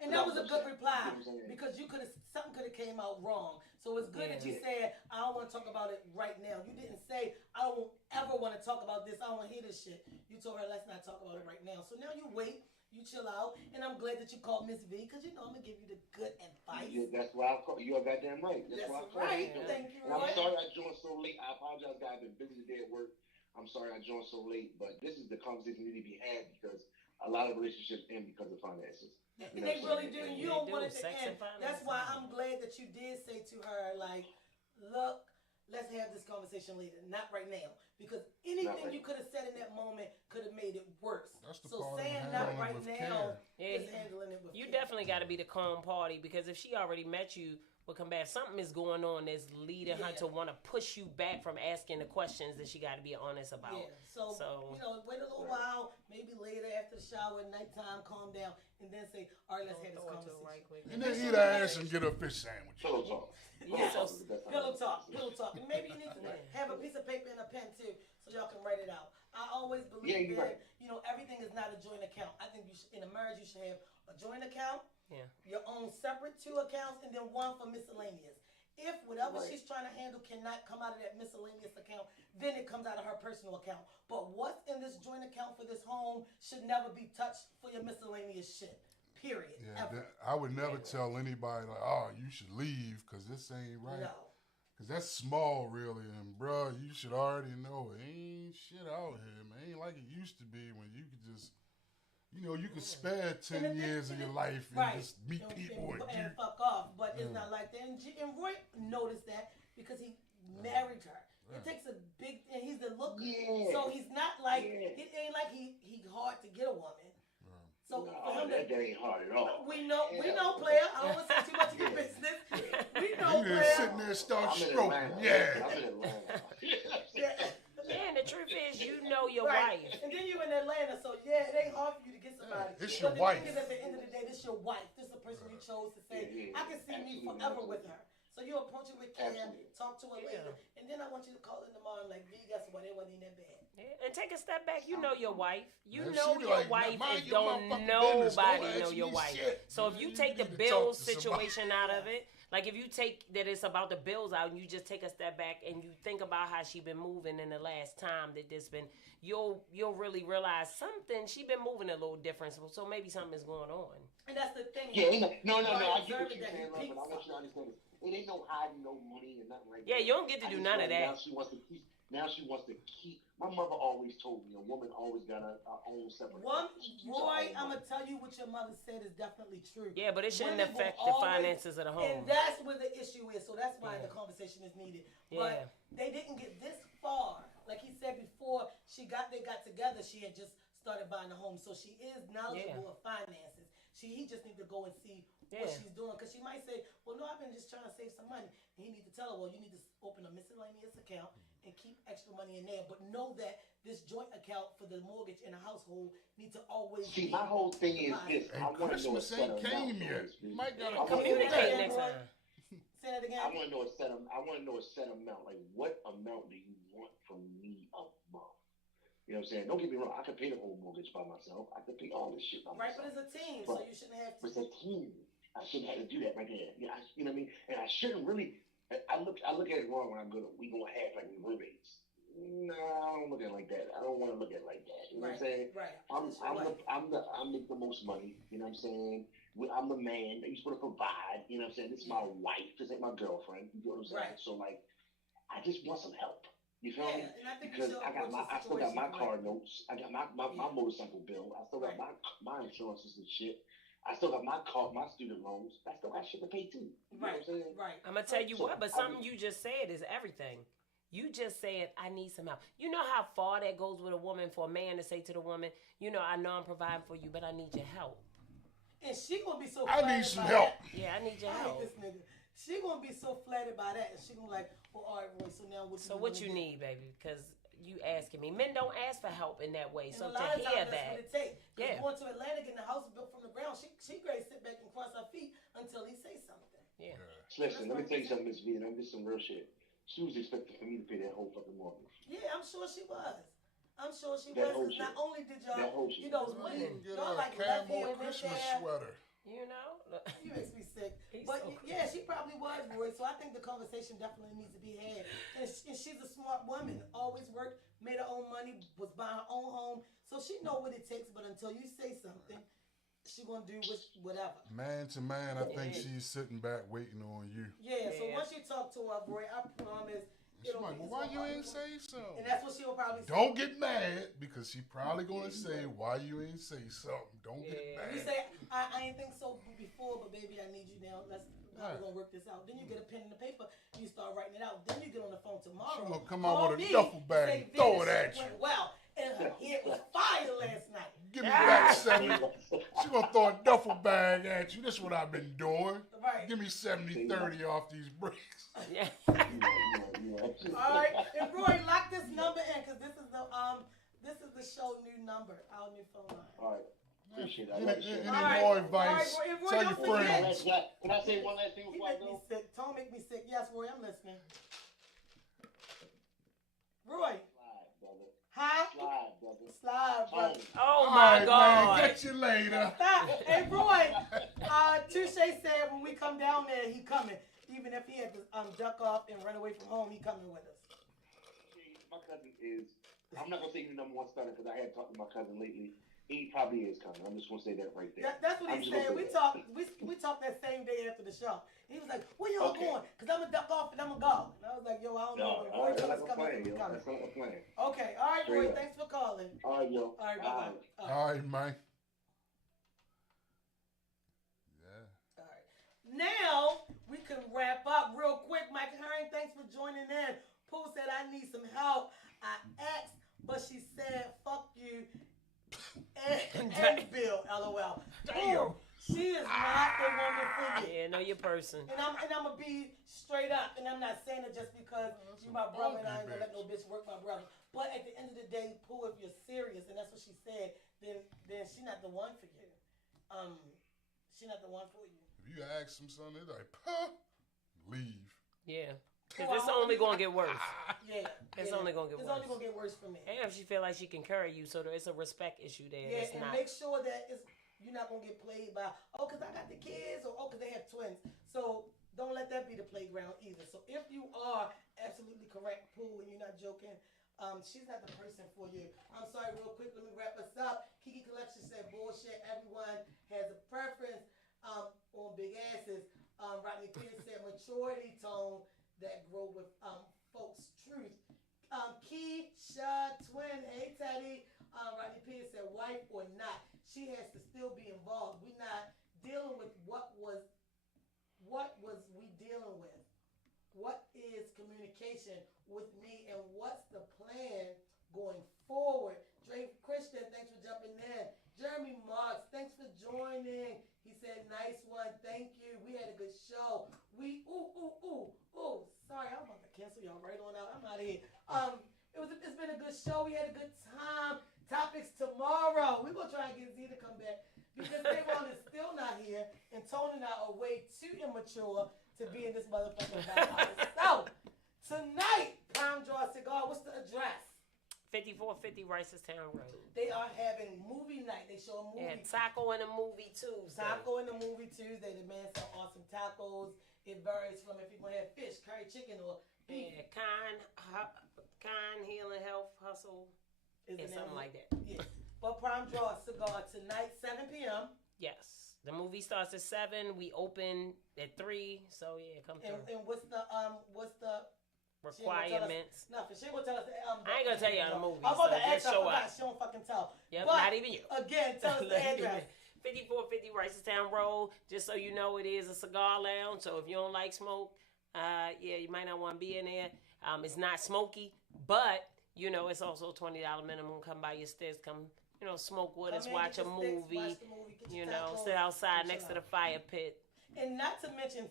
And that was a good reply, because something could have came out wrong. So it's good that you said, I don't want to talk about it right now. You didn't say, I don't ever want to talk about this. I don't want to hear this shit. You told her, let's not talk about it right now. So now you wait, you chill out, and I'm glad that you called Ms Vee, because you know I'm going to give you the good advice. Yeah, that's why I called. You're goddamn right. That's why I called. Right. Thank you, and I'm sorry I joined so late. I apologize, guys. I've been busy today at work. I'm sorry I joined so late, but this is the conversation that need to be had, because a lot of relationships end because of finances. And they really do. And you don't want it to end. That's why I'm glad that you did say to her, like, look, let's have this conversation later, not right now. Because anything you could have said in that moment could have made it worse. So saying not right now is handling it with you care. definitely got to be the calm party, because if she already met you, will come back. Something is going on that's leading her to want to push you back from asking the questions that she got to be honest about. Yeah. So, wait a little while, maybe later after the shower at nighttime, calm down, and then say, all right, let's have this conversation. And then eat her ass and get her fish sandwich. Pillow talk. Pillow talk. And maybe you need to have a piece of paper and a pen too, so y'all can write it out. I always believe that, everything is not a joint account. I think in a marriage you should have a joint account, your own separate 2 accounts, and then 1 for miscellaneous. If whatever she's trying to handle cannot come out of that miscellaneous account, then it comes out of her personal account. But what's in this joint account for this home should never be touched for your miscellaneous shit. Period. Yeah, I would never tell anybody, like, oh, you should leave because this ain't right. No. Because that's small, really. And, bro, you should already know it ain't shit out here, man. Ain't like it used to be when you could just, you could spare 10 years of your life and just meet people and fuck off. But it's not like that. And Roy noticed that because he married her. It takes a big, and he's the looker. Yeah. So he's not like, it ain't like he hard to get a woman. So for him that ain't hard at all. We know, player. I don't want to say too much of your business. We know, you player. just sitting there start stroking. Yeah. And the truth is, you know your wife. And then you in Atlanta, so it ain't hard for you to get somebody. It's your wife. But the thing is, at the end of the day, this your wife. This is the person you chose to say, I can see me forever with her. So you approach it with care, talk to her later, and then I want you to call in tomorrow and like, V, guess what? It wasn't even that bad. Yeah. And take a step back. You know your wife. You Man, know your wife is don't nobody know your wife. So if you take the bills situation out of it, like if you take that it's about the bills out and you just take a step back and you think about how she been moving in the last time that this been, you'll really realize something. She been moving a little different. So maybe something is going on. And that's the thing. Yeah, no. I get what you're saying, but I want you to understand this. It ain't no hiding no money and nothing like that. Yeah, you don't get to do none of that. Now she wants to keep. My mother always told me a woman always got her own separate. Roy, I'm gonna tell you what your mother said is definitely true. Yeah, but it shouldn't affect the finances of the home. And that's where the issue is. So that's why the conversation is needed. But they didn't get this far. Like he said before, they got together. She had just started buying a home, so she is knowledgeable of finances. He just needs to go and see what she's doing, because she might say, well, no, I've been just trying to save some money. And he needs to tell her, well, you need to open a miscellaneous account and keep extra money in there, but know that this joint account for the mortgage in a household needs to always be. My whole thing is this. And Christmas ain't came yet. You might gotta communicate next time. Say that again. I want to know a set amount. Like, what amount do you want from me a month? You know what I'm saying? Don't get me wrong. I can pay the whole mortgage by myself. I can pay all this shit by myself. Right, but it's a team, so you shouldn't have to. But it's a team. I shouldn't have to do that right there. Yeah, you know what I mean? And I shouldn't really. I look at it wrong when we gonna have like roommates. No, I don't look at it like that. I don't want to look at it like that. You know what I'm saying? Right. I make the most money. You know what I'm saying? I'm the man. You're supposed to provide. You know what I'm saying? This is my wife. This ain't my girlfriend. You know what I'm saying? Right. So like, I just want some help. You feel me? And I think Because I still got my car right. notes. I got my motorcycle bill. I still got my insurances and shit. I still got my student loans. I still got shit to pay too. You know what I'm saying? Right. I'm gonna tell you what, but something you just said is everything. You just said, I need some help. You know how far that goes with a woman for a man to say to the woman, you know, I know I'm providing for you, but I need your help. And she gonna be so I flattered need some by help. that. Yeah, I need your I help. hate this nigga. She gonna be so flattered by that, and she gonna be like, well, all right, Roy. So now what you need, baby? Because you asking me. Men don't ask for help in that way. And so a lot to of hear times that, that's what it takes. yeah. Going to Atlanta, getting the house built from the ground, she great sit back and cross her feet until he say something. Yeah. Listen, let me tell you something, Ms Vee, and I'm just some real shit. She was expecting for me to pay that whole fucking mortgage. Yeah, I'm sure she was. I'm sure she That was. whole 'Cause not shit. only did y'all, That whole shit. you know, Well, you can get y'all a like left here, camo went Christmas there. sweater. You know? You makes me sick. He's But so yeah, she probably was, Roy. So I think the conversation definitely needs to be had. And she's a smart woman. Always worked, made her own money, was buying her own home. So she know what it takes. But until you say something, she gonna do whatever. Man to man, I think she's sitting back waiting on you. Yeah. So once you talk to her, Roy, I promise. She's like, well, why you ain't say something? And that's what she'll probably say. Don't get mad, because she probably gonna say, why you ain't say something? Don't get mad. You say, I ain't think so before, but baby, I need you now. We're gonna work this out. Then you get a pen and a paper, you start writing it out. Then you get on the phone tomorrow. She gonna come out with a duffel bag and throw it at you. Wow, and her head was fire last night. Give me back 70. She gonna throw a duffel bag at you. This is what I've been doing. Right. Give me 70-30 off these bricks. Yeah. All right, and Roy, lock this number in because this is the show new number, our new phone line. All right. Appreciate it. Any more advice? Roy, Tell your don't forget. friends. Can I say one last thing He before I make me go? sick. Tone make me sick. Yes, Roy, I'm listening. Roy, Slide, brother. huh? Slide, brother. Slide, brother. Oh All my right, God. man. Get you later. Hey, Roy, Touche said when we come down there, he coming. Even if he had to duck off and run away from home, he coming with us. My cousin is. I'm not gonna say he's the number one starter because I had talked to my cousin lately. He probably is coming. I'm just gonna say that right there. That's what he said. We talked that same day after the show. He was like, "Where y'all going? Cause I'm gonna duck off and I'm gonna go." And I was like, "Yo, I don't know." All right, that's like a coming. plan, yo. That's like a plan. Okay, all right, Straight Roy. up. Thanks for calling. All right, yo. All right, bye bye. All right, man. All right. Now we can wrap up real quick. Mike Herring, thanks for joining in. Pooh said I need some help. I asked, but she said, "Fuck you." And Bill, LOL. Damn. She is not the woman for you. Yeah, know your person. And I'm gonna be straight up, and I'm not saying it just because you my brother, and I ain't gonna let no bitch work my brother. But at the end of the day, Pooh, if you're serious, and that's what she said, then she not the one for you. She not the one for you. If you ask them something, they're like, "Puh," leave. Yeah. Because it's only going to get worse. Yeah. It's only going to get It's worse. only gonna get worse for me. And if she feel like she can carry you, so it's a respect issue there. Yeah, It's and not. make sure that you're not gonna get played by because I got the kids or because they have twins. So don't let that be the playground either. So if you are absolutely correct, Pooh, and you're not joking, she's not the person for you. I'm sorry, real quick, let me wrap us up. Kiki Collection said bullshit. Everyone has a preference on big asses. Rodney Pierce said maturity tone that grow with folks' truth. Keisha Twin, hey Teddy. Rodney Pierce said wife or not, she has to still be involved. We're not dealing with what was we dealing with. What is communication with me and what's the plan going forward? Dre Christian, thanks for jumping in. Jeremy Marks, thanks for joining. He said, nice one, thank you. We had a good show. Sorry, I'm about to cancel y'all right on out. I'm out of here. It's been a good show. We had a good time. Topics tomorrow. We're going to try and get Z to come back because Davon is still not here and Tony and I are way too immature to be in this motherfucking house. So, tonight, Prime Draw Cigar, what's the address? 5450 Ricestown Road. They are having movie night. They show a movie. Yeah, Taco in a Movie Tuesday. Taco in the movie Tuesday. The man sell awesome tacos. It varies from if you're going to have fish, curry chicken, or beef. Yeah, kind Fun, healing, health, hustle. Is Something like that. Yeah. But Prime Draw Cigar tonight, 7 p.m. Yes. The movie starts at 7. We open at 3. So yeah, come through. And what's the requirements? Nothing. She ain't gonna tell us. I ain't gonna tell you on the movie. I'm about so to ask her. show I up. forgot. She don't fucking tell. Yep, but, not even you. Again, tell us the address. 5450 Ricerstown Road. Just so you know, it is a cigar lounge. So if you don't like smoke, you might not want to be in there. It's not smoky, but it's also $20 minimum. Come buy your sticks. Come, smoke with us. Watch a movie. Sit outside next to the fire pit. And not to mention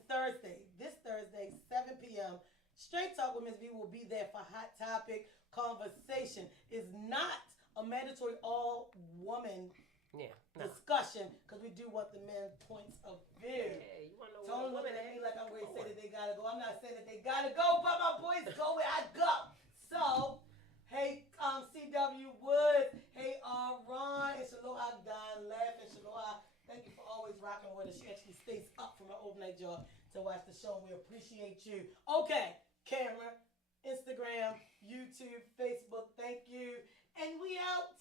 this Thursday, 7 p.m. Straight Talk with Ms Vee will be there for Hot Topic Conversation. Is not a mandatory all-woman discussion because we do want the men's points of view. Yeah, you want to know Don't look what at me like I'm ready to say that they gotta go. I'm not saying that they gotta go, but my boys go where I go. So, hey, CW Woods, hey, Ron, and Shaloha Don laughing. Shaloha, thank you for always rocking with us. She actually stays up from her overnight job to watch the show. We appreciate you. Okay, camera, Instagram, YouTube, Facebook, thank you. And we out.